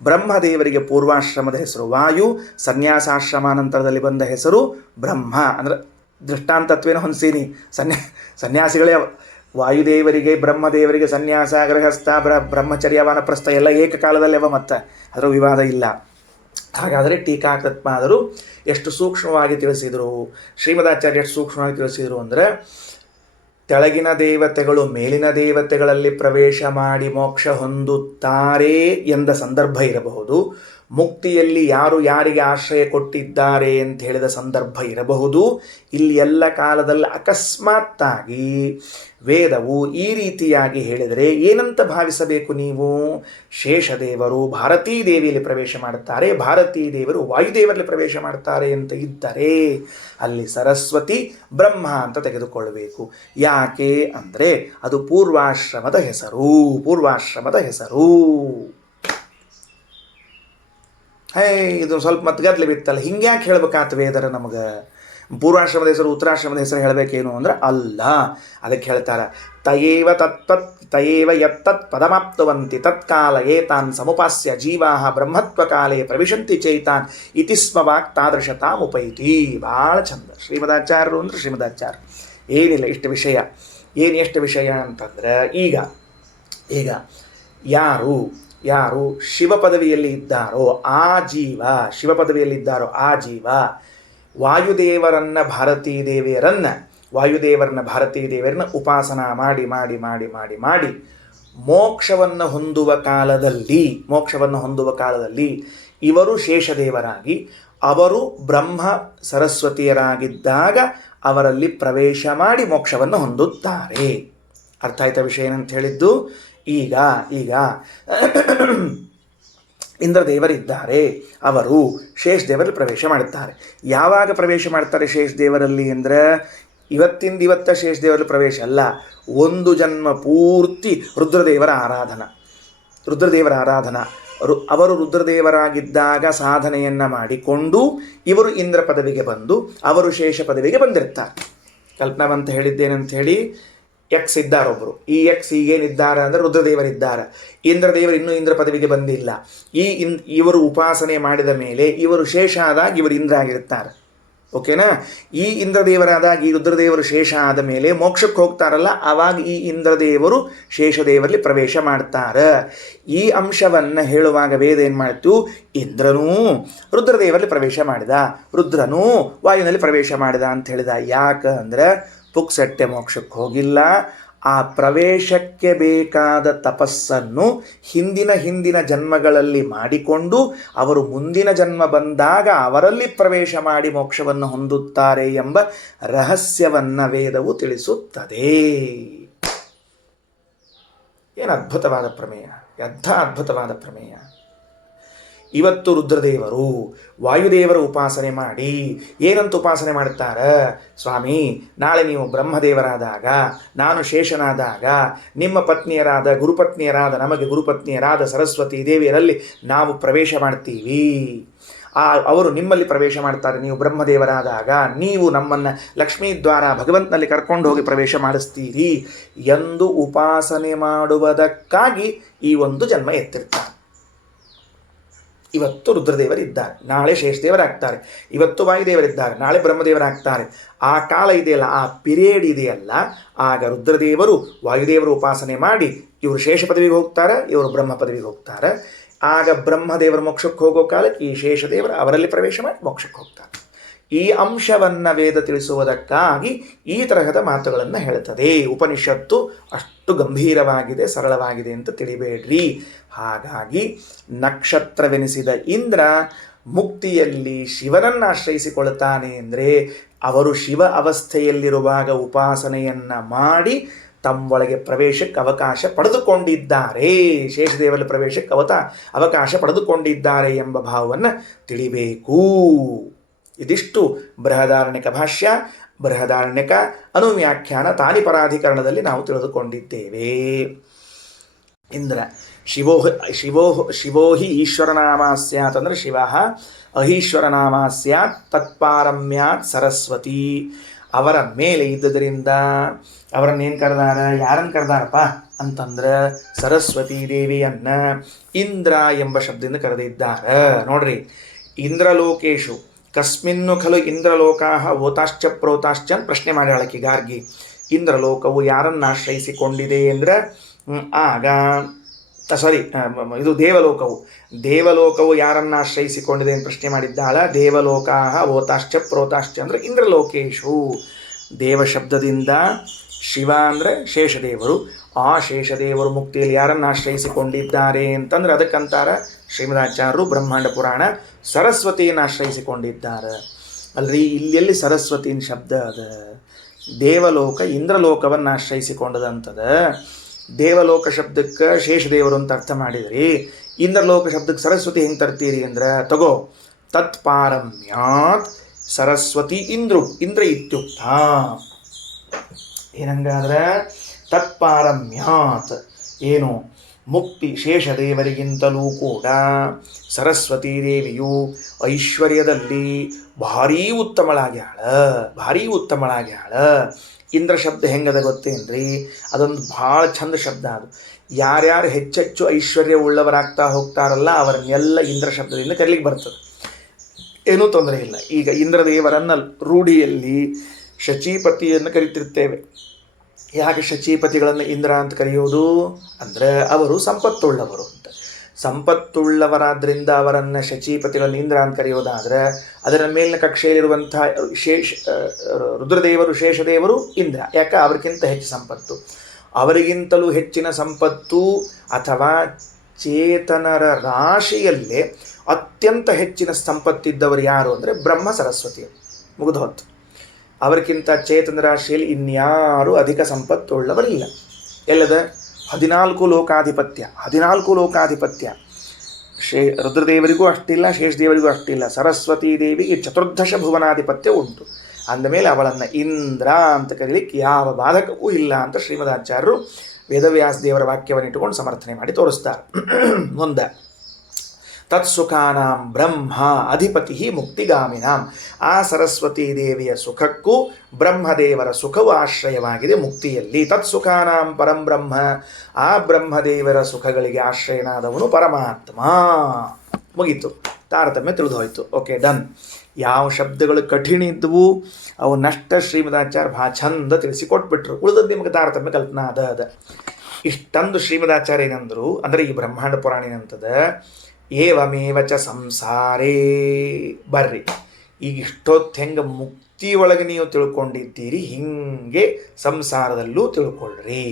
ಬ್ರಹ್ಮದೇವರಿಗೆ ಪೂರ್ವಾಶ್ರಮದ ಹೆಸರು ವಾಯು, ಸನ್ಯಾಸಾಶ್ರಮ ನಂತರದಲ್ಲಿ ಬಂದ ಹೆಸರು ಬ್ರಹ್ಮ. ಅಂದರೆ ದೃಷ್ಟಾಂತತ್ವೇನ ಹೊಂದಿಸೀನಿ. ಸನ್ಯಾಸಿಗಳೇ ವಾಯುದೇವರಿಗೆ ಬ್ರಹ್ಮದೇವರಿಗೆ ಸನ್ಯಾಸ, ಗೃಹಸ್ಥ, ಬ್ರಹ್ಮಚರ್ಯ, ವಾನಪ್ರಸ್ಥ ಎಲ್ಲ ಏಕಕಾಲದಲ್ಲಿ ಮತ್ತೆ ಅದರ ವಿವಾದ ಇಲ್ಲ. ಹಾಗಾದರೆ ಟೀಕಾಕೃತ್ಪಾದರು ಎಷ್ಟು ಸೂಕ್ಷ್ಮವಾಗಿ ತಿಳಿಸಿದರು, ಶ್ರೀಮದಾಚಾರ್ಯ ಎಷ್ಟು ಸೂಕ್ಷ್ಮವಾಗಿ ತಿಳಿಸಿದರು ಅಂದರೆ, ಕೆಳಗಿನ ದೇವತೆಗಳು ಮೇಲಿನ ದೇವತೆಗಳಲ್ಲಿ ಪ್ರವೇಶ ಮಾಡಿ ಮೋಕ್ಷ ಹೊಂದುತ್ತಾರೆ ಎಂದ ಸಂದರ್ಭ ಇರಬಹುದು, ಮುಕ್ತಿಯಲ್ಲಿ ಯಾರು ಯಾರಿಗೆ ಆಶ್ರಯ ಕೊಟ್ಟಿದ್ದಾರೆ ಅಂತ ಹೇಳಿದ ಸಂದರ್ಭ ಇರಬಹುದು. ಇಲ್ಲಿ ಎಲ್ಲ ಕಾಲದಲ್ಲಿ ಅಕಸ್ಮಾತ್ತಾಗಿ ವೇದವು ಈ ರೀತಿಯಾಗಿ ಹೇಳಿದರೆ ಏನಂತ ಭಾವಿಸಬೇಕು ನೀವು? ಶೇಷದೇವರು ಭಾರತೀ ದೇವಿಯಲ್ಲಿ ಪ್ರವೇಶ ಮಾಡುತ್ತಾರೆ, ಭಾರತೀ ದೇವರು ವಾಯುದೇವರಲ್ಲಿ ಪ್ರವೇಶ ಮಾಡ್ತಾರೆ ಅಂತ ಇದ್ದರೆ ಅಲ್ಲಿ ಸರಸ್ವತಿ ಬ್ರಹ್ಮ ಅಂತ ತೆಗೆದುಕೊಳ್ಳಬೇಕು. ಯಾಕೆ ಅಂದರೆ ಅದು ಪೂರ್ವಾಶ್ರಮದ ಹೆಸರು. ಇದು ಸ್ವಲ್ಪ ಮತ್ತೆ ಗದ್ಲೆ ಬಿತ್ತಲ್ಲ, ಹಿಂಗ್ಯಾಕೆ ಹೇಳ್ಬೇಕಾತ ವೇದರ ನಮಗೆ? ಪೂರ್ವಾಶ್ರಮದ ಹೆಸರು ಉತ್ತರಾಶ್ರಮದ ಹೆಸರು ಹೇಳಬೇಕೇನು ಅಂದ್ರೆ ಅಲ್ಲ. ಅದಕ್ಕೆ ಹೇಳ್ತಾರೆ, ತಯೇವ ಯತ್ತತ್ ಪದಮಾಪ್ತವಂತಿ ತತ್ಕಾಲ ಏತಾನ್ ಸಮುಪಾಸ್ಯ ಜೀವಾ ಬ್ರಹ್ಮತ್ವಕಾಲೇ ಪ್ರವಿಶಂತಿ ಚೈತಾನ್ ಇತಿ ಸ್ಮ ವಾಕ್ ತಾದೃಶತಾಮುಪೈತಿ. ಭಾಳ ಚಂದ ಶ್ರೀಮದಾಚಾರ್ಯರು ಅಂದರೆ ಶ್ರೀಮದಾಚಾರ್ಯ. ಏನಿಲ್ಲ ಎಷ್ಟು ವಿಷಯ ಅಂತಂದ್ರೆ, ಈಗ ಯಾರು ಶಿವ ಪದವಿಯಲ್ಲಿ ಇದ್ದಾರೋ ಆ ಜೀವ ವಾಯುದೇವರನ್ನ ಭಾರತೀ ದೇವಿಯರನ್ನ ಉಪಾಸನ ಮಾಡಿ ಮೋಕ್ಷವನ್ನು ಹೊಂದುವ ಕಾಲದಲ್ಲಿ ಇವರು ಶೇಷದೇವರಾಗಿ ಅವರು ಬ್ರಹ್ಮ ಸರಸ್ವತಿಯರಾಗಿದ್ದಾಗ ಅವರಲ್ಲಿ ಪ್ರವೇಶ ಮಾಡಿ ಮೋಕ್ಷವನ್ನು ಹೊಂದುತ್ತಾರೆ. ಅರ್ಥ ಆಯ್ತಾ ವಿಷಯ ಏನಂತ ಹೇಳಿದ್ದು? ಈಗ ಇಂದ್ರದೇವರಿದ್ದಾರೆ, ಅವರು ಶೇಷದೇವರಲ್ಲಿ ಪ್ರವೇಶ ಮಾಡುತ್ತಾರೆ. ಯಾವಾಗ ಪ್ರವೇಶ ಮಾಡ್ತಾರೆ ಶೇಷದೇವರಲ್ಲಿ ಅಂದರೆ, ಇವತ್ತ ಶೇಷದೇವರಲ್ಲಿ ಪ್ರವೇಶ ಅಲ್ಲ, ಒಂದು ಜನ್ಮ ಪೂರ್ತಿ ರುದ್ರದೇವರ ಆರಾಧನಾ. ಅವರು ರುದ್ರದೇವರಾಗಿದ್ದಾಗ ಸಾಧನೆಯನ್ನು ಮಾಡಿಕೊಂಡು ಇವರು ಇಂದ್ರ ಪದವಿಗೆ ಬಂದು ಅವರು ಶೇಷ ಪದವಿಗೆ ಬಂದಿರ್ತಾರೆ. ಕಲ್ಪನಾವಂತ ಹೇಳಿದ್ದೇನಂತ ಹೇಳಿ, ಎಕ್ಸ್ ಇದ್ದಾರೊಬ್ಬರು. ಈ ಎಕ್ಸ್ ಈಗೇನಿದ್ದಾರೆ ಅಂದರೆ ರುದ್ರದೇವರಿದ್ದಾರೆ. ಇಂದ್ರದೇವರು ಇನ್ನೂ ಇಂದ್ರ ಪದವಿಗೆ ಬಂದಿಲ್ಲ. ಇವರು ಉಪಾಸನೆ ಮಾಡಿದ ಮೇಲೆ ಇವರು ಶೇಷ ಆದಾಗ ಇವರು ಇಂದ್ರ ಆಗಿರ್ತಾರೆ. ಓಕೆನಾ? ಈ ಇಂದ್ರದೇವರಾದಾಗ ಈ ರುದ್ರದೇವರು ಶೇಷ ಆದ ಮೇಲೆ ಮೋಕ್ಷಕ್ಕೆ ಹೋಗ್ತಾರಲ್ಲ, ಆವಾಗ ಈ ಇಂದ್ರದೇವರು ಶೇಷದೇವರಲ್ಲಿ ಪ್ರವೇಶ ಮಾಡ್ತಾರೆ. ಈ ಅಂಶವನ್ನು ಹೇಳುವಾಗ ವೇದ ಏನು ಮಾಡ್ತು? ಇಂದ್ರನೂ ರುದ್ರದೇವರಲ್ಲಿ ಪ್ರವೇಶ ಮಾಡಿದ, ರುದ್ರನೂ ವಾಯುನಲ್ಲಿ ಪ್ರವೇಶ ಮಾಡಿದ ಅಂತ ಹೇಳಿದ. ಯಾಕೆ ಅಂದರೆ ಪುಕ್ಸಟ್ಟೆ ಮೋಕ್ಷಕ್ಕೆ ಹೋಗಿಲ್ಲ. ಆ ಪ್ರವೇಶಕ್ಕೆ ಬೇಕಾದ ತಪಸ್ಸನ್ನು ಹಿಂದಿನ ಜನ್ಮಗಳಲ್ಲಿ ಮಾಡಿಕೊಂಡು ಅವರು ಮುಂದಿನ ಜನ್ಮ ಬಂದಾಗ ಅವರಲ್ಲಿ ಪ್ರವೇಶ ಮಾಡಿ ಮೋಕ್ಷವನ್ನು ಹೊಂದುತ್ತಾರೆ ಎಂಬ ರಹಸ್ಯವನ್ನು ವೇದವು ತಿಳಿಸುತ್ತದೆ. ಏನು ಅದ್ಭುತವಾದ ಪ್ರಮೇಯ! ಅದ್ಭುತವಾದ ಪ್ರಮೇಯ. ಇವತ್ತು ರುದ್ರದೇವರು ವಾಯುದೇವರ ಉಪಾಸನೆ ಮಾಡಿ ಏನಂತ ಉಪಾಸನೆ ಮಾಡ್ತಾರೆ? ಸ್ವಾಮಿ, ನಾಳೆ ನೀವು ಬ್ರಹ್ಮದೇವರಾದಾಗ, ನಾನು ಶೇಷನಾದಾಗ, ನಿಮ್ಮ ಪತ್ನಿಯರಾದ ಗುರುಪತ್ನಿಯರಾದ ನಮಗೆ ಗುರುಪತ್ನಿಯರಾದ ಸರಸ್ವತಿ ದೇವಿಯರಲ್ಲಿ ನಾವು ಪ್ರವೇಶ ಮಾಡ್ತೀವಿ. ಅವರು ನಿಮ್ಮಲ್ಲಿ ಪ್ರವೇಶ ಮಾಡ್ತಾರೆ. ನೀವು ಬ್ರಹ್ಮದೇವರಾದಾಗ ನೀವು ನಮ್ಮನ್ನು ಲಕ್ಷ್ಮೀ ದ್ವಾರ ಭಗವಂತನಲ್ಲಿ ಕರ್ಕೊಂಡು ಹೋಗಿ ಪ್ರವೇಶ ಮಾಡಿಸ್ತೀರಿ ಎಂದು ಉಪಾಸನೆ ಮಾಡುವುದಕ್ಕಾಗಿ ಈ ಒಂದು ಜನ್ಮ ಎತ್ತಿರ್ತಾರೆ. ಇವತ್ತು ರುದ್ರದೇವರಿದ್ದಾರೆ, ನಾಳೆ ಶೇಷದೇವರಾಗ್ತಾರೆ. ಇವತ್ತು ವಾಯುದೇವರಿದ್ದಾರೆ, ನಾಳೆ ಬ್ರಹ್ಮದೇವರಾಗ್ತಾರೆ. ಆ ಕಾಲ ಇದೆಯಲ್ಲ, ಆ ಪಿರಿಯಡ್ ಇದೆಯಲ್ಲ, ಆಗ ರುದ್ರದೇವರು ವಾಯುದೇವರು ಉಪಾಸನೆ ಮಾಡಿ ಇವರು ಶೇಷ ಪದವಿಗೆ ಹೋಗ್ತಾರೆ, ಇವರು ಬ್ರಹ್ಮ ಪದವಿಗೆ ಹೋಗ್ತಾರೆ. ಆಗ ಬ್ರಹ್ಮದೇವರು ಮೋಕ್ಷಕ್ಕೆ ಹೋಗೋ ಕಾಲಕ್ಕೆ ಈ ಶೇಷದೇವರು ಅವರಲ್ಲಿ ಪ್ರವೇಶ ಮಾಡಿ ಮೋಕ್ಷಕ್ಕೆ ಹೋಗ್ತಾರೆ. ಈ ಅಂಶವನ್ನು ವೇದ ತಿಳಿಸುವುದಕ್ಕಾಗಿ ಈ ತರಹದ ಮಾತುಗಳನ್ನು ಹೇಳ್ತದೆ. ಉಪನಿಷತ್ತು ಅಷ್ಟು ಗಂಭೀರವಾಗಿದೆ, ಸರಳವಾಗಿದೆ ಅಂತ ತಿಳಿಬೇಡ್ರಿ. ಹಾಗಾಗಿ ನಕ್ಷತ್ರವೆನಿಸಿದ ಇಂದ್ರ ಮುಕ್ತಿಯಲ್ಲಿ ಶಿವನನ್ನು ಆಶ್ರಯಿಸಿಕೊಳ್ತಾನೆ ಅಂದರೆ ಅವರು ಶಿವ ಅವಸ್ಥೆಯಲ್ಲಿರುವಾಗ ಉಪಾಸನೆಯನ್ನು ಮಾಡಿ ತಮ್ಮೊಳಗೆ ಪ್ರವೇಶಕ್ಕೆ ಅವಕಾಶ ಪಡೆದುಕೊಂಡಿದ್ದಾರೆ, ಶೇಷದೇವರ ಪ್ರವೇಶಕ್ಕೆ ಅವಕಾಶ ಪಡೆದುಕೊಂಡಿದ್ದಾರೆ ಎಂಬ ಭಾವವನ್ನು ತಿಳಿಬೇಕು. ಇದಿಷ್ಟು ಬೃಹದಾರಣ್ಯಕ ಭಾಷ್ಯ, ಬೃಹದಾರಣ್ಯಕ ಅನುವ್ಯಾಖ್ಯಾನ ತಾನಿಪರಾಧಿಕರಣದಲ್ಲಿ ನಾವು ತಿಳಿದುಕೊಂಡಿದ್ದೇವೆ. ಇಂದ್ರ ಶಿವೋ ಹಿ ಈಶ್ವರನಾಮ ಸ್ಯಾತ್ ಅಂದರೆ ಶಿವ ಅಹೀಶ್ವರನಾಮ ಸ್ಯಾತ್ ತತ್ಪಾರಮ್ಯಾತ್ ಸರಸ್ವತಿ. ಅವರ ಮೇಲೆ ಇದ್ದದರಿಂದ ಅವರನ್ನೇನು ಕರೆದಾರ? ಯಾರನ್ನು ಕರೆದಾರಪ್ಪ ಅಂತಂದ್ರೆ ಸರಸ್ವತೀ ದೇವಿಯನ್ನ ಇಂದ್ರ ಎಂಬ ಶಬ್ದದಿಂದ ಕರೆದಿದ್ದಾರೆ. ನೋಡ್ರಿ, ಇಂದ್ರಲೋಕೇಶು ಕಸ್ಮಿನ್ನು ಖಲು ಇಂದ್ರಲೋಕಾಹ ಓತಾಶ್ಚ ಪ್ರೋತಾಶ್ಚ ಪ್ರಶ್ನೆ ಮಾಡ್ಯಾಳಕಿ ಗಾರ್ಗಿ. ಇಂದ್ರಲೋಕವು ಯಾರನ್ನು ಆಶ್ರಯಿಸಿಕೊಂಡಿದೆ ಅಂದರೆ ಇದು ದೇವಲೋಕವು ಯಾರನ್ನು ಆಶ್ರಯಿಸಿಕೊಂಡಿದೆ ಅಂತ ಪ್ರಶ್ನೆ ಮಾಡಿದ್ದಾಳ. ದೇವಲೋಕಾಹ ಓತಾಶ್ಚ ಪ್ರೋತಾಶ್ಚ ಅಂದರೆ ಇಂದ್ರಲೋಕೇಶು. ದೇವ ಶಬ್ದದಿಂದ ಶಿವ ಅಂದರೆ ಶೇಷದೇವರು. ಆ ಶೇಷದೇವರು ಮುಕ್ತಿಯಲ್ಲಿ ಯಾರನ್ನು ಆಶ್ರಯಿಸಿಕೊಂಡಿದ್ದಾರೆ ಅಂತಂದ್ರೆ ಅದಕ್ಕಂತಾರ ಶ್ರೀಮದಾಚಾರ್ಯರು ಬ್ರಹ್ಮಾಂಡ ಪುರಾಣ ಸರಸ್ವತಿಯನ್ನು ಆಶ್ರಯಿಸಿಕೊಂಡಿದ್ದಾರೆ. ಅಲ್ರಿ, ಇಲ್ಲೆಲ್ಲಿ ಸರಸ್ವತಿನ ಶಬ್ದ ಅದ? ದೇವಲೋಕ ಇಂದ್ರಲೋಕವನ್ನು ಆಶ್ರಯಿಸಿಕೊಂಡದಂತದ. ದೇವಲೋಕ ಶಬ್ದಕ್ಕೆ ಶೇಷದೇವರು ಅಂತ ಅರ್ಥ ಮಾಡಿದ್ರಿ, ಇಂದ್ರಲೋಕ ಶಬ್ದಕ್ಕೆ ಸರಸ್ವತಿ ಹೆಂಗೆ ತರ್ತೀರಿ ಅಂದ್ರೆ ತಗೋ, ತತ್ಪಾರಮ್ಯಾತ್ ಸರಸ್ವತಿ ಇಂದ್ರ ಇತ್ಯುಕ್ತ. ಏನಂಗಾದ್ರೆ ತತ್ಪಾರಮ್ಯಾತ್ ಏನು ಮುಕ್ತಿ ಶೇಷದೇವರಿಗಿಂತಲೂ ಕೂಡ ಸರಸ್ವತೀ ದೇವಿಯು ಐಶ್ವರ್ಯದಲ್ಲಿ ಭಾರೀ ಉತ್ತಮಳಾಗ್ಯಾಳ. ಇಂದ್ರ ಶಬ್ದ ಹೆಂಗದ ಗೊತ್ತೇನ್ರಿ? ಅದೊಂದು ಭಾಳ ಚಂದ ಶಬ್ದ. ಅದು ಯಾರ್ಯಾರು ಹೆಚ್ಚೆಚ್ಚು ಐಶ್ವರ್ಯ ಉಳ್ಳವರಾಗ್ತಾ ಹೋಗ್ತಾರಲ್ಲ ಅವರನ್ನೆಲ್ಲ ಇಂದ್ರ ಶಬ್ದದಿಂದ ಕರೀಲಿಕ್ಕೆ ಬರ್ತದೆ, ಏನೂ ತೊಂದರೆ ಇಲ್ಲ. ಈಗ ಇಂದ್ರದೇವರನ್ನು ರೂಢಿಯಲ್ಲಿ ಶಚೀಪತಿಯನ್ನು ಕರಿತಿರ್ತೇವೆ. ಯಾಕೆ ಶಚೀಪತಿಗಳನ್ನು ಇಂದ್ರ ಅಂತ ಕರೆಯೋದು ಅಂದರೆ ಅವರು ಸಂಪತ್ತುಳ್ಳವರು ಅಂತ. ಸಂಪತ್ತುಳ್ಳವರಾದ್ರಿಂದ ಅವರನ್ನು ಶಚೀಪತಿಗಳನ್ನು ಇಂದ್ರ ಅಂತ ಕರೆಯೋದಾದರೆ ಅದರ ಮೇಲಿನ ಕಕ್ಷೆಯಲ್ಲಿರುವಂಥ ರುದ್ರದೇವರು ಶೇಷದೇವರು ಇಂದ್ರ. ಯಾಕೆ? ಅವರಿಗಿಂತ ಹೆಚ್ಚು ಸಂಪತ್ತು. ಅವರಿಗಿಂತಲೂ ಹೆಚ್ಚಿನ ಸಂಪತ್ತು ಅಥವಾ ಚೇತನರ ರಾಶಿಯಲ್ಲೇ ಅತ್ಯಂತ ಹೆಚ್ಚಿನ ಸಂಪತ್ತಿದ್ದವರು ಯಾರು ಅಂದರೆ ಬ್ರಹ್ಮ ಸರಸ್ವತಿ. ಮುಗಿದು ಹೊತ್ತು. ಅವರಿಗಿಂತ ಚೇತನ ರಾಶಿಯಲ್ಲಿ ಇನ್ಯಾರೂ ಅಧಿಕ ಸಂಪತ್ತುಳ್ಳವರಿಲ್ಲ. ಎಲ್ಲದ 14 ಲೋಕಾಧಿಪತ್ಯ ರುದ್ರದೇವರಿಗೂ ಅಷ್ಟಿಲ್ಲ, ಶೇಷದೇವರಿಗೂ ಅಷ್ಟಿಲ್ಲ. ಸರಸ್ವತೀ ದೇವಿಗೆ 14 ಭುವನಾಧಿಪತ್ಯ ಉಂಟು. ಅಂದಮೇಲೆ ಅವಳನ್ನು ಇಂದ್ರ ಅಂತ ಕರೀಲಿಕ್ಕೆ ಯಾವ ಬಾಧಕವೂ ಇಲ್ಲ ಅಂತ ಶ್ರೀಮದಾಚಾರ್ಯರು ವೇದವ್ಯಾಸ ದೇವರ ವಾಕ್ಯವನ್ನು ಇಟ್ಟುಕೊಂಡು ಸಮರ್ಥನೆ ಮಾಡಿ ತೋರಿಸ್ತಾರೆ. ಮುಂದೆ ತತ್ಸುಖಾನಾಂ ಬ್ರಹ್ಮ ಅಧಿಪತಿ ಮುಕ್ತಿಗಾಮಿನಾಂ. ಆ ಸರಸ್ವತೀ ದೇವಿಯ ಸುಖಕ್ಕೂ ಬ್ರಹ್ಮದೇವರ ಸುಖವು ಆಶ್ರಯವಾಗಿದೆ ಮುಕ್ತಿಯಲ್ಲಿ. ತತ್ಸುಖಾನಾಂ ಪರಂ ಬ್ರಹ್ಮ, ಆ ಬ್ರಹ್ಮದೇವರ ಸುಖಗಳಿಗೆ ಆಶ್ರಯನಾದವನು ಪರಮಾತ್ಮ. ಮುಗೀತು, ತಾರತಮ್ಯ ತಿಳಿದು ಹೋಯಿತು. Okay, done. ಯಾವ ಶಬ್ದಗಳು ಕಠಿಣ ಇದ್ದವು ಅವನ್ನಷ್ಟ ಶ್ರೀಮದಾಚಾರ್ಯ ಭಾಳ ಚಂದ ತಿಳಿಸಿಕೊಟ್ಬಿಟ್ರು. ಉಳಿದದ್ದು ನಿಮಗೆ ತಾರತಮ್ಯ ಕಲ್ಪನಾ ಅದ. ಇಷ್ಟಂದು ಶ್ರೀಮದಾಚಾರ್ಯ ಏನಂದರು ಅಂದರೆ ಈ ಬ್ರಹ್ಮಾಂಡ ಪುರಾಣ ಏನಂತದ, ಏವಮೇವ ಚ ಸಂಸಾರೇ. ಬರ್ರಿ, ಈಗ ಇಷ್ಟೊತ್ತು ಹೆಂಗೆ ಮುಕ್ತಿಯೊಳಗೆ ನೀವು ತಿಳ್ಕೊಂಡಿದ್ದೀರಿ ಹಿಂಗೆ ಸಂಸಾರದಲ್ಲೂ ತಿಳ್ಕೊಳ್ರಿ.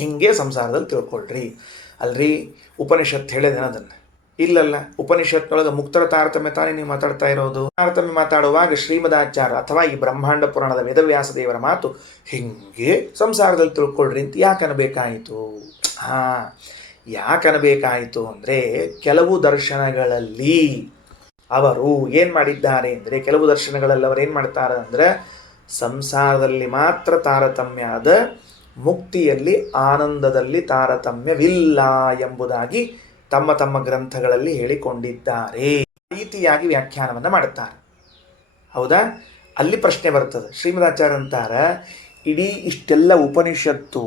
ಹಿಂಗೆ ಸಂಸಾರದಲ್ಲಿ ತಿಳ್ಕೊಳ್ರಿ. ಅಲ್ರಿ, ಉಪನಿಷತ್ತು ಹೇಳಿದೇನ ಅದನ್ನು? ಇಲ್ಲಲ್ಲ, ಉಪನಿಷತ್ನೊಳಗೆ ಮುಕ್ತರ ತಾರತಮ್ಯ ತಾನೇ ನೀವು ಮಾತಾಡ್ತಾ ಇರೋದು. ತಾರತಮ್ಯ ಮಾತಾಡುವಾಗ ಶ್ರೀಮದಾಚಾರ್ಯ ಅಥವಾ ಈ ಬ್ರಹ್ಮಾಂಡ ಪುರಾಣದ ವೇದವ್ಯಾಸ ದೇವರ ಮಾತು ಹಿಂಗೆ ಸಂಸಾರದಲ್ಲಿ ತಿಳ್ಕೊಳ್ರಿ ಅಂತ ಯಾಕನಬೇಕಾಯಿತು? ಯಾಕನಬೇಕಾಯಿತು ಅಂದರೆ ಕೆಲವು ದರ್ಶನಗಳಲ್ಲಿ ಅವರು ಏನು ಮಾಡಿದ್ದಾರೆ ಅಂದರೆ, ಕೆಲವು ದರ್ಶನಗಳಲ್ಲಿ ಅವರು ಏನು ಮಾಡ್ತಾರೆ ಅಂದರೆ, ಸಂಸಾರದಲ್ಲಿ ಮಾತ್ರ ತಾರತಮ್ಯ ಅದ, ಮುಕ್ತಿಯಲ್ಲಿ ಆನಂದದಲ್ಲಿ ತಾರತಮ್ಯವಿಲ್ಲ ಎಂಬುದಾಗಿ ತಮ್ಮ ತಮ್ಮ ಗ್ರಂಥಗಳಲ್ಲಿ ಹೇಳಿಕೊಂಡಿದ್ದಾರೆ. ರೀತಿಯಾಗಿ ವ್ಯಾಖ್ಯಾನವನ್ನು ಮಾಡುತ್ತಾರೆ. ಹೌದಾ? ಅಲ್ಲಿ ಪ್ರಶ್ನೆ ಬರ್ತದೆ. ಶ್ರೀಮದಾಚಾರ್ಯ ಅಂತಾರೆ, ಇಡೀ ಇಷ್ಟೆಲ್ಲ ಉಪನಿಷತ್ತು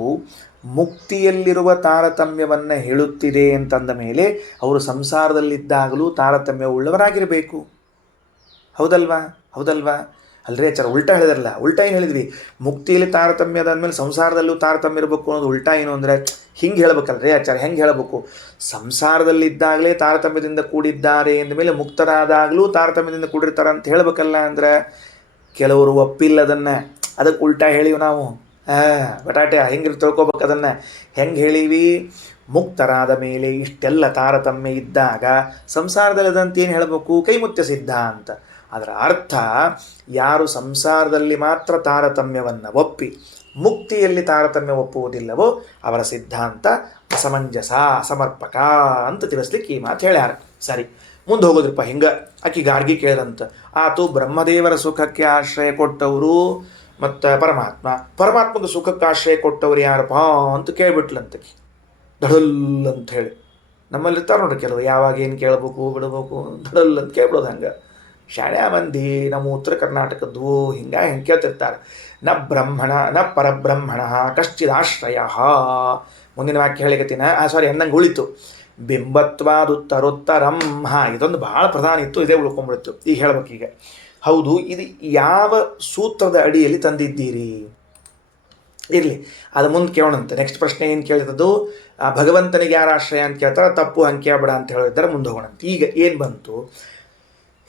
ಮುಕ್ತಿಯಲ್ಲಿರುವ ತಾರತಮ್ಯವನ್ನು ಹೇಳುತ್ತಿದೆ ಅಂತಂದ ಮೇಲೆ ಅವರು ಸಂಸಾರದಲ್ಲಿದ್ದಾಗಲೂ ತಾರತಮ್ಯ ಉಳ್ಳವರಾಗಿರಬೇಕು. ಹೌದಲ್ವಾ? ಅಲ್ರೇ ಆಚಾರ ಉಲ್ಟಾ ಹೇಳಿದ್ರಲ್ಲ. ಉಲ್ಟಾ ಏನು ಹೇಳಿದ್ವಿ? ಮುಕ್ತಿಯಲ್ಲಿ ತಾರತಮ್ಯ ಅದಾದ್ಮೇಲೆ ಸಂಸಾರದಲ್ಲೂ ತಾರತಮ್ಯ ಇರಬೇಕು ಅನ್ನೋದು ಉಲ್ಟಾ. ಏನು ಅಂದರೆ ಹಿಂಗೆ ಹೇಳ್ಬೇಕಲ್ರೇ ಆಚಾರ. ಹೆಂಗೆ ಹೇಳಬೇಕು? ಸಂಸಾರದಲ್ಲಿದ್ದಾಗಲೇ ತಾರತಮ್ಯದಿಂದ ಕೂಡಿದ್ದಾರೆ ಅಂದಮೇಲೆ ಮುಕ್ತರಾದಾಗಲೂ ತಾರತಮ್ಯದಿಂದ ಕೂಡಿರ್ತಾರೆ ಅಂತ ಹೇಳಬೇಕಲ್ಲ. ಅಂದ್ರೆ ಕೆಲವರು ಒಪ್ಪಿಲ್ಲದನ್ನು, ಅದಕ್ಕೆ ಉಲ್ಟಾ ಹೇಳಿವಿ ನಾವು. ಬಟಾಟೆ ಹೆಂಗೆ ತಿಳ್ಕೊಬೇಕು ಅದನ್ನು? ಹೆಂಗೆ ಹೇಳೀವಿ? ಮುಕ್ತರಾದ ಮೇಲೆ ಇಷ್ಟೆಲ್ಲ ತಾರತಮ್ಯ ಇದ್ದಾಗ ಸಂಸಾರದಲ್ಲಿ ಅದಂತ ಏನು ಹೇಳಬೇಕು? ಕೈಮುತ್ಯ ಸಿದ್ಧಾಂತ. ಅದರ ಅರ್ಥ, ಯಾರು ಸಂಸಾರದಲ್ಲಿ ಮಾತ್ರ ತಾರತಮ್ಯವನ್ನು ಒಪ್ಪಿ ಮುಕ್ತಿಯಲ್ಲಿ ತಾರತಮ್ಯ ಒಪ್ಪುವುದಿಲ್ಲವೋ ಅವರ ಸಿದ್ಧಾಂತ ಅಸಮಂಜಸ, ಅಸಮರ್ಪಕ ಅಂತ ತಿಳಿಸ್ಲಿಕ್ಕೆ ಈ ಮಾತು ಹೇಳ್ಯಾರ. ಸರಿ, ಮುಂದೆ ಹೋಗೋದ್ರಪ್ಪ. ಹಿಂಗೆ ಆಕಿ ಗಾರ್ಗಿ ಕೇಳಿದಂತ ಆತು, ಬ್ರಹ್ಮದೇವರ ಸುಖಕ್ಕೆ ಆಶ್ರಯ ಕೊಟ್ಟವರು ಮತ್ತು ಪರಮಾತ್ಮಗೆ ಸುಖಕ್ಕೆ ಆಶ್ರಯ ಕೊಟ್ಟವ್ರು ಯಾರಪ್ಪ ಅಂತ ಕೇಳ್ಬಿಟ್ಲಂತಕಿ. ಧಡಲ್ ಅಂತ ಹೇಳಿ. ನಮ್ಮಲ್ಲಿರ್ತಾರೆ ನೋಡ್ರಿ ಕೆಲವರು, ಯಾವಾಗ ಏನು ಕೇಳ್ಬೇಕು ಬಿಡಬೇಕು ಧಡಲ್ ಅಂತ ಕೇಳ್ಬಿಡೋದು. ಹಂಗೆ ಶಾಣ್ಯ ಮಂದಿ ನಮ್ಮ ಉತ್ತರ ಕರ್ನಾಟಕದ್ದು ಹಿಂಗೆ ಕೇಳ್ತಿರ್ತಾರೆ. ನ ಬ್ರಹ್ಮಣ ನ ಪರಬ್ರಹ್ಮಣ ಕಶ್ಚಿದಾಶ್ರಯ. ಮುಂದಿನ ವಾಕ್ಯ ಹೇಳಿಕತ್ತೀನಿ. ಅನ್ನಂಗೆ ಉಳಿತು. ಬಿಂಬತ್ವಾದುತ್ತರೋತ್ತರಂ. ಇದೊಂದು ಭಾಳ ಪ್ರಧಾನ ಇತ್ತು, ಇದೇ ಉಳ್ಕೊಂಡ್ಬಿಡ್ತು. ಈಗ ಹೇಳ್ಬೇಕೀಗ. ಹೌದು, ಇದು ಯಾವ ಸೂತ್ರದ ಅಡಿಯಲ್ಲಿ ತಂದಿದ್ದೀರಿ? ಇರಲಿ, ಅದು ಮುಂದೆ ಕೇಳೋಣಂತೆ. ನೆಕ್ಸ್ಟ್ ಪ್ರಶ್ನೆ ಏನು ಕೇಳಿದ್ದು? ಭಗವಂತನಿಗೆ ಯಾರು ಆಶ್ರಯ ಅಂತ ಕೇಳ್ತಾರೆ, ತಪ್ಪು ಹಂಗೆ ಕೇಳಬೇಡ ಅಂತ ಹೇಳಿದ್ದಾರೆ. ಮುಂದೆ ಹೋಗೋಣಂತೆ. ಈಗ ಏನು ಬಂತು?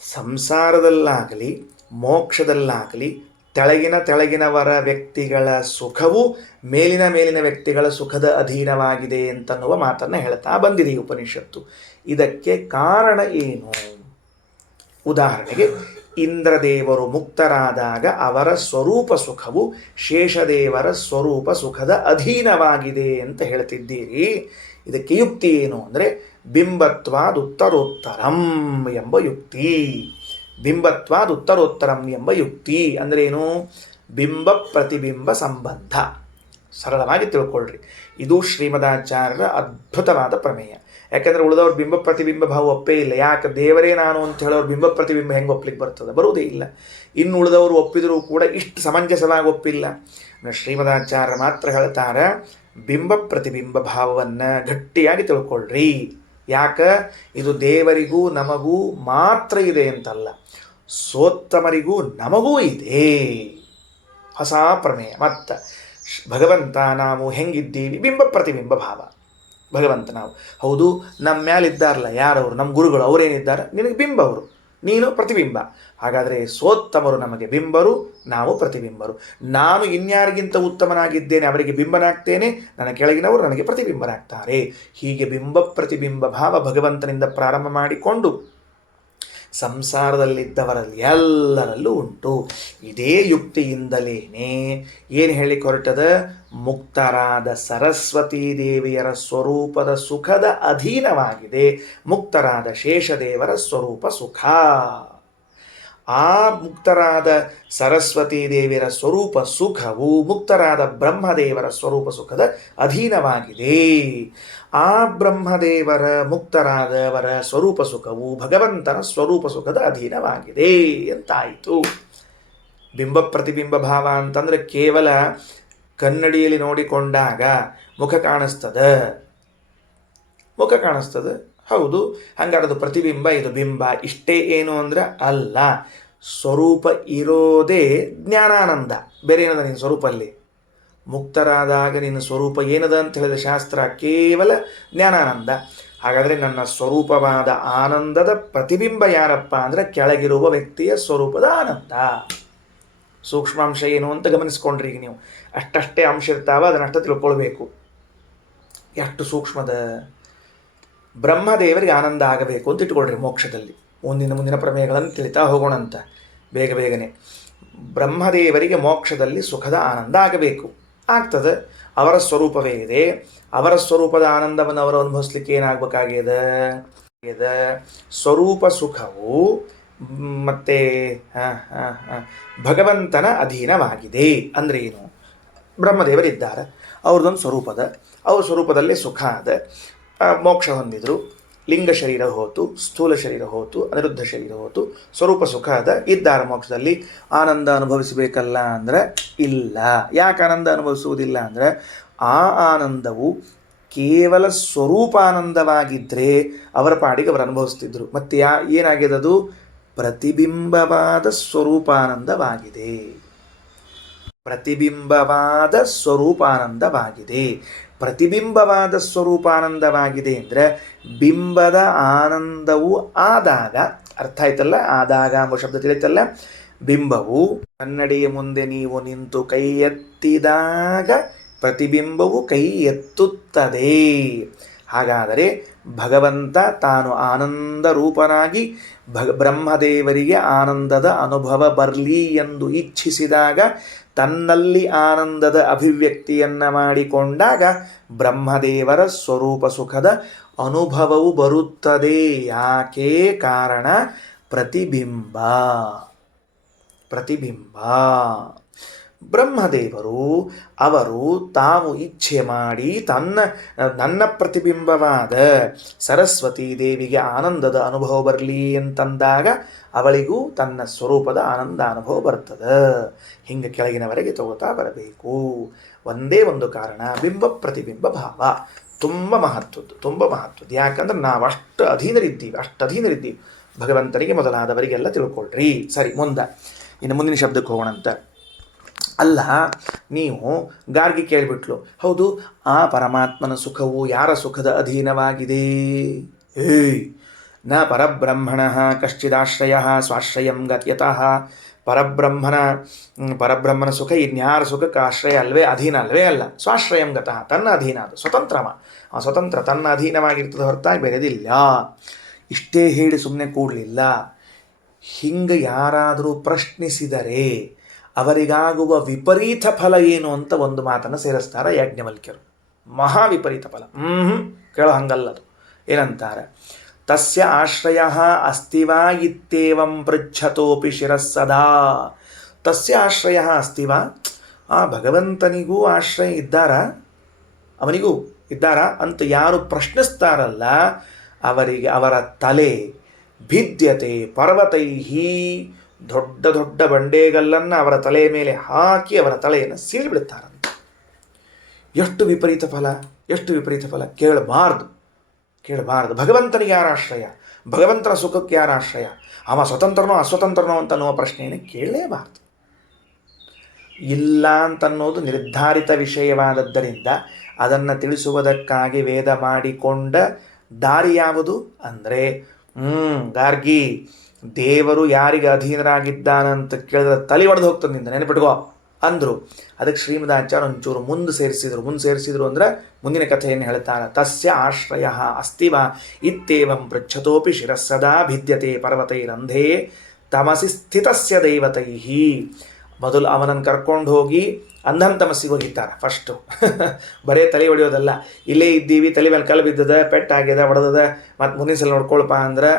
ಸಂಸಾರದಲ್ಲಾಗಲಿ ಮೋಕ್ಷದಲ್ಲಾಗಲಿ ತೆಳಗಿನವರ ವ್ಯಕ್ತಿಗಳ ಸುಖವು ಮೇಲಿನ ವ್ಯಕ್ತಿಗಳ ಸುಖದ ಅಧೀನವಾಗಿದೆ ಅಂತನ್ನುವ ಮಾತನ್ನು ಹೇಳ್ತಾ ಬಂದಿದೆ ಈ ಉಪನಿಷತ್ತು. ಇದಕ್ಕೆ ಕಾರಣ ಏನು? ಉದಾಹರಣೆಗೆ, ಇಂದ್ರದೇವರು ಮುಕ್ತರಾದಾಗ ಅವರ ಸ್ವರೂಪ ಸುಖವು ಶೇಷದೇವರ ಸ್ವರೂಪ ಸುಖದ ಅಧೀನವಾಗಿದೆ ಅಂತ ಹೇಳ್ತಿದ್ದೀರಿ. ಇದಕ್ಕೆ ಯುಕ್ತಿ ಏನು ಅಂದರೆ ಬಿಂಬತ್ವಾದುತ್ತರೋತ್ತರಂ ಎಂಬ ಯುಕ್ತಿ. ಬಿಂಬತ್ವಾದುತ್ತರೋತ್ತರಂ ಎಂಬ ಯುಕ್ತಿ ಅಂದ್ರೇನು? ಬಿಂಬ ಪ್ರತಿಬಿಂಬ ಸಂಬಂಧ. ಸರಳವಾಗಿ ತಿಳ್ಕೊಳ್ರಿ. ಇದು ಶ್ರೀಮದಾಚಾರ್ಯರ ಅದ್ಭುತವಾದ ಪ್ರಮೇಯ. ಯಾಕೆಂದರೆ ಉಳಿದವ್ರು ಬಿಂಬ ಪ್ರತಿಬಿಂಬ ಭಾವ ಒಪ್ಪೇ ಇಲ್ಲ. ಯಾಕೆ? ದೇವರೇ ನಾನು ಅಂತ ಹೇಳೋರು ಬಿಂಬ ಪ್ರತಿಬಿಂಬ ಹೆಂಗೆ ಒಪ್ಲಿಕ್ಕೆ ಬರ್ತದೆ? ಬರುವುದೇ ಇಲ್ಲ. ಇನ್ನು ಉಳಿದವರು ಒಪ್ಪಿದರೂ ಕೂಡ ಇಷ್ಟು ಸಮಂಜಸವಾಗಿ ಒಪ್ಪಿಲ್ಲ. ಶ್ರೀಮದಾಚಾರ್ಯ ಮಾತ್ರ ಹೇಳ್ತಾರೆ, ಬಿಂಬ ಪ್ರತಿಬಿಂಬ ಭಾವವನ್ನು ಗಟ್ಟಿಯಾಗಿ ತಿಳ್ಕೊಳ್ರಿ. ಯಾಕೆ? ಇದು ದೇವರಿಗೂ ನಮಗೂ ಮಾತ್ರ ಇದೆ ಅಂತಲ್ಲ, ಸೋತ್ತಮರಿಗೂ ನಮಗೂ ಇದೆ. ಹೊಸ ಪ್ರಮೇಯ. ಮತ್ತು ಭಗವಂತ ನಾವು ಹೆಂಗಿದ್ದೀವಿ? ಬಿಂಬ ಪ್ರತಿಬಿಂಬ ಭಾವ. ಭಗವಂತ ನಾವು ಹೌದು, ನಮ್ಮ ಮ್ಯಾಲಿದ್ದಾರಲ್ಲ ಯಾರವರು? ನಮ್ಮ ಗುರುಗಳು. ಅವರೇನಿದ್ದಾರೆ? ನಿನಗೆ ಬಿಂಬ, ಅವರು, ನೀನು ಪ್ರತಿಬಿಂಬ. ಹಾಗಾದರೆ ಸೋತ್ತಮರು ನಮಗೆ ಬಿಂಬರು, ನಾವು ಪ್ರತಿಬಿಂಬರು. ನಾನು ಇನ್ಯಾರಿಗಿಂತ ಉತ್ತಮನಾಗಿದ್ದೇನೆ, ಅವರಿಗೆ ಬಿಂಬನಾಗ್ತೇನೆ. ನನ್ನ ಕೆಳಗಿನವರು ನನಗೆ ಪ್ರತಿಬಿಂಬರಾಗ್ತಾರೆ. ಹೀಗೆ ಬಿಂಬ ಪ್ರತಿಬಿಂಬ ಭಾವ ಭಗವಂತನಿಂದ ಪ್ರಾರಂಭ ಮಾಡಿಕೊಂಡು ಸಂಸಾರದಲ್ಲಿದ್ದವರಲ್ಲಿ ಎಲ್ಲರಲ್ಲೂ ಉಂಟು. ಇದೇ ಯುಕ್ತಿಯಿಂದಲೇನೆ ಏನು ಹೇಳಿ ಹೊರಟದ? ಮುಕ್ತರಾದ ಸರಸ್ವತೀ ದೇವಿಯರ ಸ್ವರೂಪದ ಸುಖದ ಅಧೀನವಾಗಿದೆ ಮುಕ್ತರಾದ ಶೇಷದೇವರ ಸ್ವರೂಪ ಸುಖ. ಆ ಮುಕ್ತರಾದ ಸರಸ್ವತೀ ದೇವಿಯರ ಸ್ವರೂಪ ಸುಖವು ಮುಕ್ತರಾದ ಬ್ರಹ್ಮದೇವರ ಸ್ವರೂಪ ಸುಖದ ಅಧೀನವಾಗಿದೆ. ಆ ಬ್ರಹ್ಮದೇವರ ಮುಕ್ತರಾದವರ ಸ್ವರೂಪ ಸುಖವು ಭಗವಂತನ ಸ್ವರೂಪ ಸುಖದ ಅಧೀನವಾಗಿದೆ ಅಂತಾಯಿತು. ಬಿಂಬ ಪ್ರತಿಬಿಂಬ ಭಾವ ಅಂತಂದರೆ ಕೇವಲ ಕನ್ನಡಿಯಲ್ಲಿ ನೋಡಿಕೊಂಡಾಗ ಮುಖ ಕಾಣಿಸ್ತದೆ, ಹೌದು, ಹಂಗಾರದು ಪ್ರತಿಬಿಂಬ, ಇದು ಬಿಂಬ, ಇಷ್ಟೇ ಏನು ಅಂದ್ರೆ ಅಲ್ಲ. ಸ್ವರೂಪ ಇರೋದೇ ಜ್ಞಾನಾನಂದ, ಬೇರೆ ಏನದ ನಿನ್ನ ಸ್ವರೂಪಲ್ಲಿ? ಮುಕ್ತರಾದಾಗ ನಿನ್ನ ಸ್ವರೂಪ ಏನದ ಅಂತ ಹೇಳಿದ ಶಾಸ್ತ್ರ ಕೇವಲ ಜ್ಞಾನಾನಂದ. ಹಾಗಾದರೆ ನನ್ನ ಸ್ವರೂಪವಾದ ಆನಂದದ ಪ್ರತಿಬಿಂಬ ಯಾರಪ್ಪ ಅಂದರೆ ಕೆಳಗಿರುವ ವ್ಯಕ್ತಿಯ ಸ್ವರೂಪದ ಆನಂದ. ಸೂಕ್ಷ್ಮಾಂಶ ಏನು ಅಂತ ಗಮನಿಸ್ಕೊಂಡ್ರಿ. ಈಗ ನೀವು ಅಷ್ಟಷ್ಟೇ ಅಂಶ ಇರ್ತಾವ, ಅದನ್ನಷ್ಟು ತಿಳ್ಕೊಳ್ಬೇಕು. ಎಷ್ಟು ಸೂಕ್ಷ್ಮದ ಬ್ರಹ್ಮದೇವರಿಗೆ ಆನಂದ ಆಗಬೇಕು ಅಂತ ಇಟ್ಕೊಳ್ರಿ. ಮೋಕ್ಷದಲ್ಲಿ ಮುಂದಿನ ಪ್ರಮೇಯಗಳನ್ನು ತಿಳಿತಾ ಹೋಗೋಣ ಅಂತ ಬೇಗನೆ. ಬ್ರಹ್ಮದೇವರಿಗೆ ಮೋಕ್ಷದಲ್ಲಿ ಸುಖದ ಆನಂದ ಆಗಬೇಕು, ಆಗ್ತದೆ. ಅವರ ಸ್ವರೂಪವೇ ಇದೆ. ಅವರ ಸ್ವರೂಪದ ಆನಂದವನ್ನು ಅವರು ಅನುಭವಿಸ್ಲಿಕ್ಕೆ ಏನಾಗಬೇಕಾಗಿದೆ? ಸ್ವರೂಪ ಸುಖವು ಮತ್ತೆ ಭಗವಂತನ ಅಧೀನವಾಗಿದೆ. ಅಂದರೆ ಏನು? ಬ್ರಹ್ಮದೇವರಿದ್ದಾರೆ, ಅವ್ರದ್ದೊಂದು ಸ್ವರೂಪದ, ಅವ್ರ ಸ್ವರೂಪದಲ್ಲೇ ಸುಖ ಅದ. ಮೋಕ್ಷ ಹೊಂದಿದ್ರು, ಲಿಂಗ ಶರೀರ ಹೋತು, ಸ್ಥೂಲ ಶರೀರ ಹೋತು, ಅನಿರುದ್ಧ ಶರೀರ ಹೋತು, ಸ್ವರೂಪ ಸುಖ ಅದ, ಇದ್ದಾರೆ ಮೋಕ್ಷದಲ್ಲಿ. ಆನಂದ ಅನುಭವಿಸಬೇಕಲ್ಲ ಅಂದರೆ ಇಲ್ಲ. ಯಾಕೆ ಆನಂದ ಅನುಭವಿಸುವುದಿಲ್ಲ ಅಂದರೆ ಆ ಆನಂದವು ಕೇವಲ ಸ್ವರೂಪಾನಂದವಾಗಿದ್ದರೆ ಅವರ ಪಾಡಿಗೆ ಅವರು ಅನುಭವಿಸ್ತಿದ್ರು. ಮತ್ತು ಏನಾಗಿದೆ? ಪ್ರತಿಬಿಂಬವಾದ ಸ್ವರೂಪಾನಂದವಾಗಿದೆ. ಪ್ರತಿಬಿಂಬವಾದ ಸ್ವರೂಪಾನಂದವಾಗಿದೆ. ಪ್ರತಿಬಿಂಬವಾದ ಸ್ವರೂಪಾನಂದವಾಗಿದೆ ಅಂದರೆ ಬಿಂಬದ ಆನಂದವು ಆದಾಗ, ಅರ್ಥ ಆಯ್ತಲ್ಲ? ಆದಾಗ ಎಂಬ ಶಬ್ದ ತಿಳಿತಲ್ಲ. ಬಿಂಬವು ಕನ್ನಡಿಯ ಮುಂದೆ ನೀವು ನಿಂತು ಕೈ ಎತ್ತಿದಾಗ ಪ್ರತಿಬಿಂಬವು ಕೈ ಎತ್ತುತ್ತದೆ. ಹಾಗಾದರೆ ಭಗವಂತ ತಾನು ಆನಂದ ರೂಪನಾಗಿ ಬ್ರಹ್ಮದೇವರಿಗೆ ಆನಂದದ ಅನುಭವ ಬರಲಿ ಎಂದು ಇಚ್ಛಿಸಿದಾಗ, ತನ್ನಲ್ಲಿ ಆನಂದದ ಅಭಿವ್ಯಕ್ತಿಯನ್ನು ಮಾಡಿಕೊಂಡಾಗ ಬ್ರಹ್ಮದೇವರ ಸ್ವರೂಪ ಸುಖದ ಅನುಭವವು ಬರುತ್ತದೆ. ಯಾಕೆ? ಕಾರಣ ಪ್ರತಿಬಿಂಬ. ಬ್ರಹ್ಮದೇವರು ಅವರು ತಾವು ಇಚ್ಛೆ ಮಾಡಿ ನನ್ನ ಪ್ರತಿಬಿಂಬವಾದ ಸರಸ್ವತೀ ದೇವಿಗೆ ಆನಂದದ ಅನುಭವ ಬರಲಿ ಅಂತಂದಾಗ ಅವಳಿಗೂ ತನ್ನ ಸ್ವರೂಪದ ಆನಂದ ಅನುಭವ ಬರ್ತದೆ. ಹಿಂಗೆ ಕೆಳಗಿನವರೆಗೆ ತಗೋತಾ ಬರಬೇಕು. ಒಂದೇ ಒಂದು ಕಾರಣ, ಬಿಂಬ ಪ್ರತಿಬಿಂಬ ಭಾವ ತುಂಬ ಮಹತ್ವದ್ದು. ಯಾಕಂದ್ರೆ ನಾವು ಅಷ್ಟು ಅಧೀನರಿದ್ದೀವಿ ಭಗವಂತನಿಗೆ ಮೊದಲಾದವರಿಗೆಲ್ಲ ತಿಳ್ಕೊಳ್ರಿ. ಸರಿ, ಇನ್ನು ಮುಂದಿನ ಶಬ್ದಕ್ಕೆ ಹೋಗೋಣಂತ. ಅಲ್ಲ, ನೀವು ಗಾರ್ಗಿ ಕೇಳಿಬಿಟ್ಲು, ಹೌದು, ಆ ಪರಮಾತ್ಮನ ಸುಖವು ಯಾರ ಸುಖದ ಅಧೀನವಾಗಿದೆ? ನ ಪರಬ್ರಹ್ಮಣ ಕಶ್ಚಿದಾಶ್ರಯ ಸ್ವಾಶ್ರಯಂ ಗತ್ಯತಃ. ಪರಬ್ರಹ್ಮನ ಸುಖ ಇನ್ಯಾರ ಸುಖಕ್ಕೆ ಆಶ್ರಯ ಅಧೀನ ಅಲ್ಲ. ಸ್ವಾಶ್ರಯಂ ಗತಃ, ತನ್ನ ಅಧೀನ, ಅದು ಸ್ವತಂತ್ರ ತನ್ನ ಅಧೀನವಾಗಿರ್ತದೆ, ಹೊರತಾಗಿ ಬೇರೆದಿಲ್ಲ. ಇಷ್ಟೇ ಹೇಳಿ ಸುಮ್ಮನೆ ಕೂಡಲಿಲ್ಲ. ಹಿಂಗೆ ಯಾರಾದರೂ ಪ್ರಶ್ನಿಸಿದರೆ ಅವರಿಗಾಗುವ ವಿಪರೀತ ಫಲ ಏನು ಅಂತ ಒಂದು ಮಾತನ್ನು ಸೇರಿಸ್ತಾರೆ ಯಾಜ್ಞವಲ್ಕ್ಯರು. ಮಹಾ ವಿಪರೀತ ಫಲ. ಕೇಳೋ ಹಂಗಲ್ಲದು. ಏನಂತಾರೆ? ತಸ್ಯ ಆಶ್ರಯ ಅಸ್ತಿವಾ ಇತ್ಯೇವಂ ಪೃಚ್ಛತೋಪಿ ಶಿರಸ್ಸದಾ. ತಸ್ಯ ಆಶ್ರಯ ಅಸ್ತಿವಾ, ಆ ಭಗವಂತನಿಗೂ ಆಶ್ರಯ ಅವನಿಗೂ ಇದ್ದಾರಾ ಅಂತ ಯಾರು ಪ್ರಶ್ನಿಸ್ತಾರಲ್ಲ, ಅವರಿಗೆ ಅವರ ತಲೆ ಭಿದ್ಯತೆ ಪರ್ವತೈಹಿ, ದೊಡ್ಡ ಬಂಡೆಗಲ್ಲನ್ನು ಅವರ ತಲೆಯ ಮೇಲೆ ಹಾಕಿ ಅವರ ತಲೆಯನ್ನು ಸೀಳಿಬಿಡುತ್ತಾರಂತೆ. ಎಷ್ಟು ವಿಪರೀತ ಫಲ! ಕೇಳಬಾರ್ದು. ಭಗವಂತನಿಗೆ ಯಾರ ಆಶ್ರಯ? ಭಗವಂತನ ಸುಖಕ್ಕೆ ಯಾರ ಆಶ್ರಯ? ಅವ ಸ್ವತಂತ್ರನೋ ಅಸ್ವತಂತ್ರನೋ ಅಂತ ಅನ್ನುವ ಪ್ರಶ್ನೆಯನ್ನು ಕೇಳಲೇಬಾರ್ದು. ಇಲ್ಲ ಅಂತನ್ನೋದು ನಿರ್ಧಾರಿತ ವಿಷಯವಾದದ್ದರಿಂದ ಅದನ್ನು ತಿಳಿಸುವುದಕ್ಕಾಗಿ ವೇದ ಮಾಡಿಕೊಂಡ ದಾರಿ ಯಾವುದು ಅಂದರೆ, ಗಾರ್ಗಿ, ದೇವರು ಯಾರಿಗೆ ಅಧೀನರಾಗಿದ್ದಾನಂತ ಕೇಳಿದ್ರೆ ತಲೆ ಒಡೆದು ಹೋಗ್ತದೆ ನಿಂದ, ನೆನಪಿಟ್ಕೋ ಅಂದರು. ಅದಕ್ಕೆ ಶ್ರೀಮದಾಚಾರ್ಯ ಒಂಚೂರು ಮುಂದೆ ಸೇರಿಸಿದ್ರು ಅಂದರೆ ಮುಂದಿನ ಕಥೆಯನ್ನು ಹೇಳ್ತಾರೆ. ತಸ್ಯ ಆಶ್ರಯ ಅಸ್ತಿವ ಇತ್ಯೇವಂ ಪೃಚ್ಛತೋಪಿ ಶಿರಸ್ಸದಾ ಭಿದ್ಯತೆ ಪರ್ವತೈರಂಧೇ ತಮಸಿ ಸ್ಥಿತಸ್ಯ ದೈವತೈಹಿ. ಮೊದಲು ಅವನನ್ನು ಕರ್ಕೊಂಡು ಹೋಗಿ ಅಂಧನ್ ತಮಸ್ಸಿಗೆ ಹೋಗಿದ್ದಾರೆ ಫಸ್ಟು. ಬರೇ ತಲೆ ಹೊಡೆಯೋದಲ್ಲ, ಇಲ್ಲೇ ಇದ್ದೀವಿ, ತಲೆ ಮೇಲೆ ಕಲ್ಲು ಬಿದ್ದದ, ಪೆಟ್ಟಾಗ್ಯದ, ಹೊಡೆದದ, ಮತ್ತು ಮುಂದಿನ ಸಲ ನೋಡ್ಕೊಳಪ್ಪ ಅಂದ್ರೆ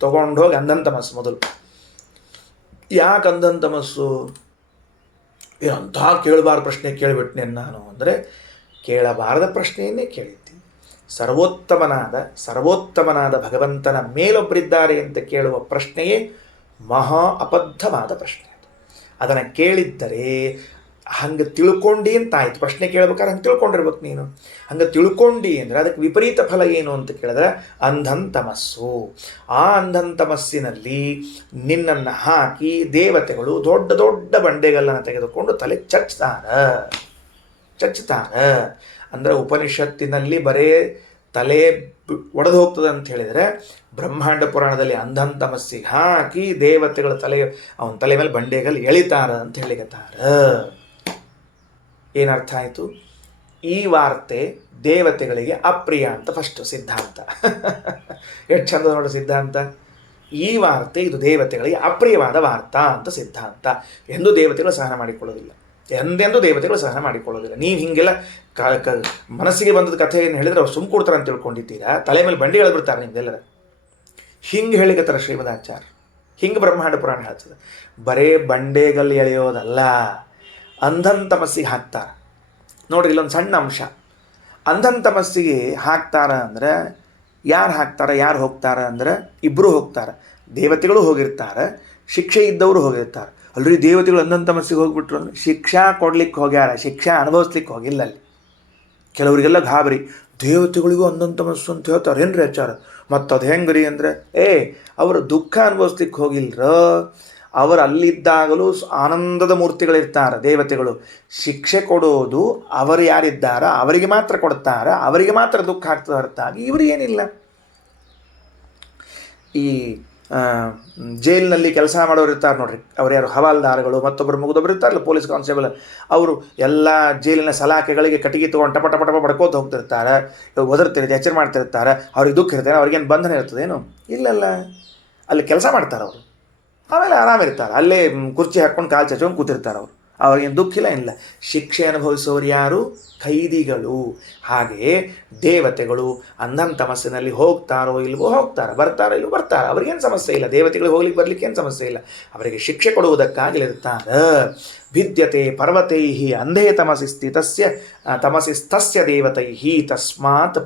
ತೊಗೊಂಡು ಹೋಗಿ ಅಂಧನ್ ತಮಸ್ಸು ಮೊದಲು. ಯಾಕೆ ಅಂಧನ್ ತಮಸ್ಸು? ಏನಂಥ ಕೇಳಬಾರ್ದು ಪ್ರಶ್ನೆ ಕೇಳಿಬಿಟ್ನೆ ನಾನು ಅಂದರೆ, ಕೇಳಬಾರದ ಪ್ರಶ್ನೆಯನ್ನೇ ಕೇಳಿದ್ದೀನಿ. ಸರ್ವೋತ್ತಮನಾದ ಭಗವಂತನ ಮೇಲೊಬ್ಬರಿದ್ದಾರೆ ಅಂತ ಕೇಳುವ ಪ್ರಶ್ನೆಯೇ ಮಹಾ ಅಬದ್ಧವಾದ ಪ್ರಶ್ನೆ. ಅದನ್ನು ಕೇಳಿದ್ದರೆ ಹಂಗೆ ತಿಳ್ಕೊಂಡು ಅಂತಾಯ್ತು. ಪ್ರಶ್ನೆ ಕೇಳ್ಬೇಕಾದ್ರೆ ಹಂಗೆ ತಿಳ್ಕೊಂಡಿರ್ಬೇಕು ನೀನು. ಹಂಗೆ ತಿಳ್ಕೊಂಡು ಅಂದರೆ ಅದಕ್ಕೆ ವಿಪರೀತ ಫಲ ಏನು ಅಂತ ಕೇಳಿದ್ರೆ ಅಂಧನ್ ತಮಸ್ಸು. ಆ ಅಂಧನ್ ತಮಸ್ಸಿನಲ್ಲಿ ನಿನ್ನನ್ನು ಹಾಕಿ ದೇವತೆಗಳು ದೊಡ್ಡ ದೊಡ್ಡ ಬಂಡೆಗಳನ್ನು ತೆಗೆದುಕೊಂಡು ತಲೆ ಚಚ್ತಾರ. ಅಂದರೆ ಉಪನಿಷತ್ತಿನಲ್ಲಿ ಬರೇ ತಲೆ ಒಡೆದು ಹೋಗ್ತದೆ ಅಂತ ಹೇಳಿದರೆ, ಬ್ರಹ್ಮಾಂಡ ಪುರಾಣದಲ್ಲಿ ಅಂಧನ್ ತಮಸ್ಸಿಗೆ ಹಾಕಿ ದೇವತೆಗಳ ಅವನ ತಲೆ ಮೇಲೆ ಬಂಡೆಗಲ್ಲಿ ಎಳಿತಾರ ಅಂತ ಹೇಳಿಕತ್ತಾರ. ಏನರ್ಥ ಆಯಿತು? ಈ ವಾರ್ತೆ ದೇವತೆಗಳಿಗೆ ಅಪ್ರಿಯ ಅಂತ ಫಸ್ಟ್ ಸಿದ್ಧಾಂತ. ಎಷ್ಟು ಚಂದ ನೋಡೋ ಸಿದ್ಧಾಂತ. ಈ ವಾರ್ತೆ ಇದು ದೇವತೆಗಳಿಗೆ ಅಪ್ರಿಯವಾದ ವಾರ್ತಾ ಅಂತ ಸಿದ್ಧಾಂತ. ಎಂದು ದೇವತೆಗಳು ಸಹನ ಮಾಡಿಕೊಳ್ಳೋದಿಲ್ಲ, ಎಂದೆಂದು ದೇವತೆಗಳು ಸಹನ ಮಾಡಿಕೊಳ್ಳೋದಿಲ್ಲ. ನೀವು ಹೀಗೆಲ್ಲ ಮನಸ್ಸಿಗೆ ಬಂದದ ಕಥೆ ಏನು ಹೇಳಿದ್ರೆ ಅವ್ರು ಸುಮ್ ಕೊಡ್ತಾರೆ ಅಂತ ತಿಳ್ಕೊಂಡಿದ್ದೀರಾ? ತಲೆ ಮೇಲೆ ಬಂಡಿ ಎಳೆದ್ಬಿಡ್ತಾರೆ ನಿಮ್ದೆಲ್ಲರ. ಹಿಂಗೆ ಹೇಳಿಕತ್ತಾರ ಶ್ರೀಮದಾಚಾರ್ಯ. ಹಿಂಗೆ ಬ್ರಹ್ಮಾಂಡ ಪುರಾಣ ಹೇಳ್ತದೆ. ಬರೇ ಬಂಡೆಗಲ್ಲಿ ಎಳೆಯೋದಲ್ಲ, ಅಂಧನ್ ತಮಸ್ಸಿಗೆ ಹಾಕ್ತಾರೆ. ನೋಡ್ರಿ, ಇಲ್ಲೊಂದು ಸಣ್ಣ ಅಂಶ. ಅಂಧನ್ ತಮಸ್ಸಿಗೆ ಹಾಕ್ತಾರ ಅಂದರೆ ಯಾರು ಹಾಕ್ತಾರೆ, ಯಾರು ಹೋಗ್ತಾರೆ ಅಂದರೆ ಇಬ್ಬರು ಹೋಗ್ತಾರೆ. ದೇವತೆಗಳು ಹೋಗಿರ್ತಾರೆ, ಶಿಕ್ಷೆ ಇದ್ದವರು ಹೋಗಿರ್ತಾರೆ. ಅಲ್ರಿ ದೇವತೆಗಳು ಅಂಧನ್ ತಮಸ್ಸಿಗೆ ಹೋಗ್ಬಿಟ್ರು ಅಂದರೆ ಶಿಕ್ಷಾ ಕೊಡ್ಲಿಕ್ಕೆ ಹೋಗ್ಯಾರ, ಶಿಕ್ಷಾ ಅನುಭವಿಸ್ಲಿಕ್ಕೆ ಹೋಗಿಲ್ಲ. ಅಲ್ಲಿ ಕೆಲವರಿಗೆಲ್ಲ ಗಾಬರಿ, ದೇವತೆಗಳಿಗೂ ಅಂಧನ್ ತಮಸ್ಸು ಅಂತ ಹೇಳ್ತಾರೆ ಏನ್ರಿ ಆಚಾರ, ಮತ್ತು ಅದು ಹೆಂಗೆ ರೀ ಅಂದರೆ, ಅವರು ದುಃಖ ಅನುಭವಿಸ್ಲಿಕ್ಕೆ ಹೋಗಿಲ್ರ. ಅವರು ಅಲ್ಲಿದ್ದಾಗಲೂ ಆನಂದದ ಮೂರ್ತಿಗಳಿರ್ತಾರೆ ದೇವತೆಗಳು. ಶಿಕ್ಷೆ ಕೊಡೋದು ಅವರು ಯಾರಿದ್ದಾರ ಅವರಿಗೆ ಮಾತ್ರ ಕೊಡ್ತಾರೆ, ಅವರಿಗೆ ಮಾತ್ರ ದುಃಖ ಆಗ್ತದೆ ಹೊರತಾಗಿ ಇವರಿಗೇನಿಲ್ಲ. ಈ ಜೈಲಿನಲ್ಲಿ ಕೆಲಸ ಮಾಡೋರು ಇರ್ತಾರೆ ನೋಡ್ರಿ, ಅವ್ರು ಯಾರು ಹವಾಲ್ದಾರಗಳು, ಮತ್ತೊಬ್ಬರು ಮುಗಿದೊಬ್ಬರು ಇರ್ತಾರಲ್ಲ ಪೊಲೀಸ್ ಕಾನ್ಸ್ಟೇಬಲ್, ಅವರು ಎಲ್ಲ ಜೈಲಿನ ಸಲಾಖೆಗಳಿಗೆ ಕಟ್ಟಿಗೆ ತೊಗೊಂಡು ಟಪ ಟಪ ಟಪ ಬಡ್ಕೋತ ಹೋಗ್ತಿರ್ತಾರೆ, ಒದರ್ತಿರ್ತಾರೆ, ಎಚ್ಚರ ಮಾಡ್ತಿರ್ತಾರೆ. ಅವ್ರಿಗೆ ದುಃಖ ಇರ್ತೇನೆ, ಅವ್ರಿಗೇನು ಬಂಧನ ಇರ್ತದೇನು? ಇಲ್ಲಲ್ಲ, ಅಲ್ಲಿ ಕೆಲಸ ಮಾಡ್ತಾರೆ ಅವರು. ಆಮೇಲೆ ಆರಾಮಿರ್ತಾರೆ, ಅಲ್ಲೇ ಕುರ್ಚಿ ಹಾಕ್ಕೊಂಡು ಕಾಲು ಚಚ್ಕೊಂಡು ಕೂತಿರ್ತಾರೆ ಅವರು. ಅವ್ರಿಗೇನು ದುಃಖ ಇಲ್ಲ. ಶಿಕ್ಷೆ ಅನುಭವಿಸೋರು ಯಾರು? ಖೈದಿಗಳು. ಹಾಗೆಯೇ ದೇವತೆಗಳು ಅಂಧನ್ ತಮಸ್ಸಿನಲ್ಲಿ ಹೋಗ್ತಾರೋ ಇಲ್ವೋ ಹೋಗ್ತಾರೆ, ಬರ್ತಾರೋ ಇಲ್ವೋ ಬರ್ತಾರೆ, ಅವ್ರಿಗೇನು ಸಮಸ್ಯೆ ಇಲ್ಲ. ದೇವತೆಗಳು ಹೋಗ್ಲಿಕ್ಕೆ ಬರ್ಲಿಕ್ಕೆ ಏನು ಸಮಸ್ಯೆ ಇಲ್ಲ. ಅವರಿಗೆ ಶಿಕ್ಷೆ ಕೊಡುವುದಕ್ಕಾಗಿರ್ತಾರೆ. ಭಿದ್ಯತೆ ಪರ್ವತೈ ಅಂಧೇ ತಮಸಿಸ್ತಸ್ಯ ದೇವತೈ ತಸ್ಮಾತ್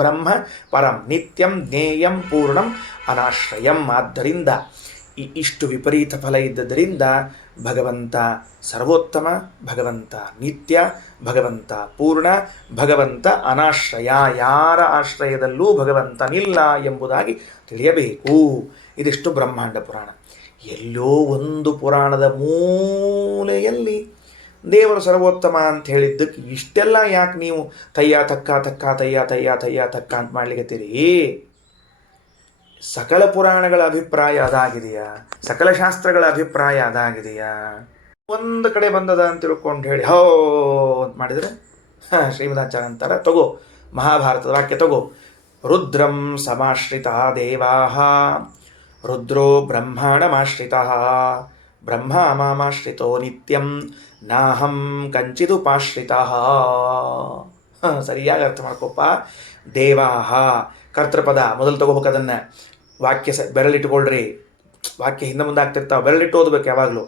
ಬ್ರಹ್ಮ ಪರಂ ನಿತ್ಯಂ ಜ್ಞೇಯಂ ಪೂರ್ಣಂ ಅನಾಶ್ರಯಂ. ಆದ್ದರಿಂದ ಇಷ್ಟು ವಿಪರೀತ ಫಲ ಇದ್ದದರಿಂದ ಭಗವಂತ ಸರ್ವೋತ್ತಮ, ಭಗವಂತ ನಿತ್ಯ, ಭಗವಂತ ಪೂರ್ಣ, ಭಗವಂತ ಅನಾಶ್ರಯ. ಯಾರ ಆಶ್ರಯದಲ್ಲೂ ಭಗವಂತನಿಲ್ಲ ಎಂಬುದಾಗಿ ತಿಳಿಯಬೇಕು. ಇದಿಷ್ಟು ಬ್ರಹ್ಮಾಂಡ ಪುರಾಣ. ಎಲ್ಲೋ ಒಂದು ಪುರಾಣದ ಮೂಲೆಯಲ್ಲಿ ದೇವರು ಸರ್ವೋತ್ತಮ ಅಂತ ಹೇಳಿದ್ದಕ್ಕೆ ಇಷ್ಟೆಲ್ಲ ಯಾಕೆ ನೀವು ತಯ್ಯ ತಕ್ಕ ಅಂತ ಮಾಡ್ಲಿಕ್ಕತ್ತೀರಿ? ಸಕಲ ಪುರಾಣಗಳ ಅಭಿಪ್ರಾಯ ಅದಾಗಿದೆಯಾ? ಸಕಲ ಶಾಸ್ತ್ರಗಳ ಅಭಿಪ್ರಾಯ ಅದಾಗಿದೆಯಾ? ಒಂದು ಕಡೆ ಬಂದದ ಅಂತ ತಿಳ್ಕೊಂಡು ಹೇಳಿ ಹೋ ಅಂತ ಮಾಡಿದರೆ ಶ್ರೀಮದಾಚಾರ್ಯ ಅಂತಾರೆ, ತಗೋ ಮಹಾಭಾರತದ ವಾಕ್ಯ ತಗೋ. ರುದ್ರಂ ಸಮಾಶ್ರಿತ ದೇವಾಃ ರುದ್ರೋ ಬ್ರಹ್ಮಾಣಮಾಶ್ರಿತಃ ಬ್ರಹ್ಮ ಮಾಮಾಶ್ರಿತೋ ನಿತ್ಯಂ ನಾಹಂ ಕಂಚಿದುಪಾಶ್ರಿತಃ. ಸರಿಯಾಗಿ ಅರ್ಥ ಮಾಡ್ಕೊಪ್ಪ. ದೇವಾಃ ಕರ್ತೃಪದ ಮೊದಲು ತಗೋಬೇಕದನ್ನು. ವಾಕ್ಯ ಬೆರಳಿಟ್ಟುಕೊಳ್ರಿ, ವಾಕ್ಯ ಹಿಂದೆ ಮುಂದೆ ಆಗ್ತಿರ್ತಾವೆ, ಬೆರಳಿಟ್ಟು ಓದಬೇಕು ಯಾವಾಗಲೂ.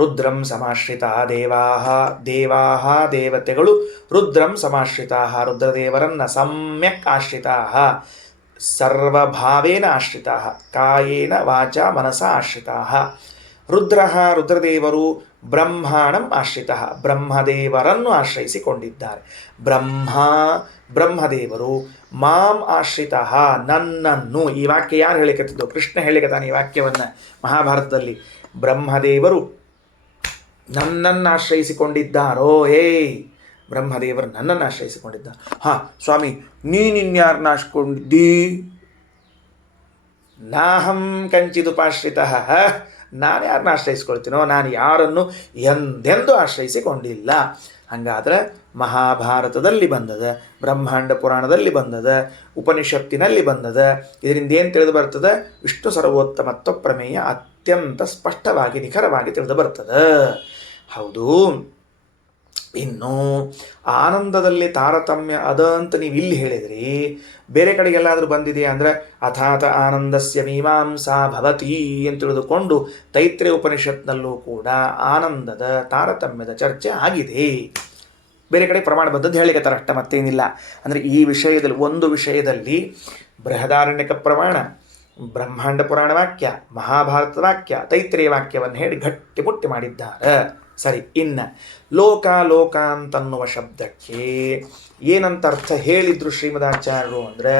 ರುದ್ರಂ ಸಮಾಶ್ರಿತ ದೇವಾಃ ದೇವತೆಗಳು ರುದ್ರಂ ಸಮಾಶ್ರಿತಾಃ ರುದ್ರದೇವರನ್ನು ಸಮ್ಯಕ್ ಆಶ್ರಿತಾಃ, ಸರ್ವಭಾವೇನ ಆಶ್ರಿತಾಃ, ಕಾಯೇನ ವಾಚ ಮನಸ ಆಶ್ರಿತಾಃ. ರುದ್ರದೇವರು ಬ್ರಹ್ಮಾಣಂ ಆಶ್ರಿತಃ, ಬ್ರಹ್ಮದೇವರನ್ನು ಆಶ್ರಯಿಸಿಕೊಂಡಿದ್ದಾರೆ. ಬ್ರಹ್ಮದೇವರು ಮಾಂ ಆಶ್ರಿತಃ, ನನ್ನನ್ನು. ಈ ವಾಕ್ಯ ಯಾರು ಹೇಳಿಕತ್ತಿದ್ದು? ಕೃಷ್ಣ ಹೇಳಿಕತ್ತಾನೆ ಈ ವಾಕ್ಯವನ್ನು ಮಹಾಭಾರತದಲ್ಲಿ. ಬ್ರಹ್ಮದೇವರು ನನ್ನನ್ನು ಆಶ್ರಯಿಸಿಕೊಂಡಿದ್ದಾರೋ? ಬ್ರಹ್ಮದೇವರು ನನ್ನನ್ನು ಆಶ್ರಯಿಸಿಕೊಂಡಿದ್ದಾರೆ. ಸ್ವಾಮಿ ನೀನಿನ್ಯಾರನ್ನ ಆಶ್ಕೊಂಡಿದ್ದಿ? ನಾಹಂ ಕಂಚಿದುಪಾಶ್ರಿತಃ, ನಾನು ಯಾರನ್ನ ಆಶ್ರಯಿಸ್ಕೊಳ್ತೀನೋ, ನಾನು ಯಾರನ್ನು ಎಂದೆಂದು ಆಶ್ರಯಿಸಿಕೊಂಡಿಲ್ಲ. ಹಾಗಾದರೆ ಮಹಾಭಾರತದಲ್ಲಿ ಬಂದದ, ಬ್ರಹ್ಮಾಂಡ ಪುರಾಣದಲ್ಲಿ ಬಂದದ, ಉಪನಿಷತ್ತಿನಲ್ಲಿ ಬಂದದ. ಇದರಿಂದ ಏನು ತಿಳಿದು ಬರ್ತದೆ? ವಿಷ್ಣು ಸರ್ವೋತ್ತಮತ್ವ ಪ್ರಮೇಯ ಅತ್ಯಂತ ಸ್ಪಷ್ಟವಾಗಿ ನಿಖರವಾಗಿ ತಿಳಿದು ಬರ್ತದೆ. ಹೌದು, ಇನ್ನು ಆನಂದದಲ್ಲಿ ತಾರತಮ್ಯ ಅದ ಅಂತ ನೀವು ಇಲ್ಲಿ ಹೇಳಿದ್ರಿ, ಬೇರೆ ಕಡೆಗೆಲ್ಲಾದರೂ ಬಂದಿದೆಯಾ ಅಂದರೆ ಅಥಾತ ಆನಂದಸ್ಯ ಮೀಮಾಂಸಾ ಭವತಿ ಅಂತ ತಿಳಿದುಕೊಂಡು ತೈತ್ರೇಯ ಉಪನಿಷತ್ನಲ್ಲೂ ಕೂಡ ಆನಂದದ ತಾರತಮ್ಯದ ಚರ್ಚೆ ಆಗಿದೆ. ಬೇರೆ ಕಡೆ ಪ್ರಮಾಣಬದ್ಧದ್ದು ಹೇಳಿಕತ್ತಾರೆ ಅಷ್ಟ, ಮತ್ತೇನಿಲ್ಲ. ಅಂದರೆ ಈ ವಿಷಯದಲ್ಲಿ ಒಂದು ವಿಷಯದಲ್ಲಿ ಬೃಹದಾರಣ್ಯಕ ಪ್ರಮಾಣ, ಬ್ರಹ್ಮಾಂಡ ಪುರಾಣ ವಾಕ್ಯ, ಮಹಾಭಾರತದ ವಾಕ್ಯ, ತೈತ್ರೇಯ ವಾಕ್ಯವನ್ನು ಹೇಳಿ ಗಟ್ಟಿ ಮುಟ್ಟಿ ಮಾಡಿದ್ದಾರೆ. ಸರಿ, ಇನ್ನು ಲೋಕ ಲೋಕ ಅಂತನ್ನುವ ಶಬ್ದಕ್ಕೆ ಏನಂತ ಅರ್ಥ ಹೇಳಿದ್ರು ಶ್ರೀಮದಾಚಾರ್ಯರು ಅಂದರೆ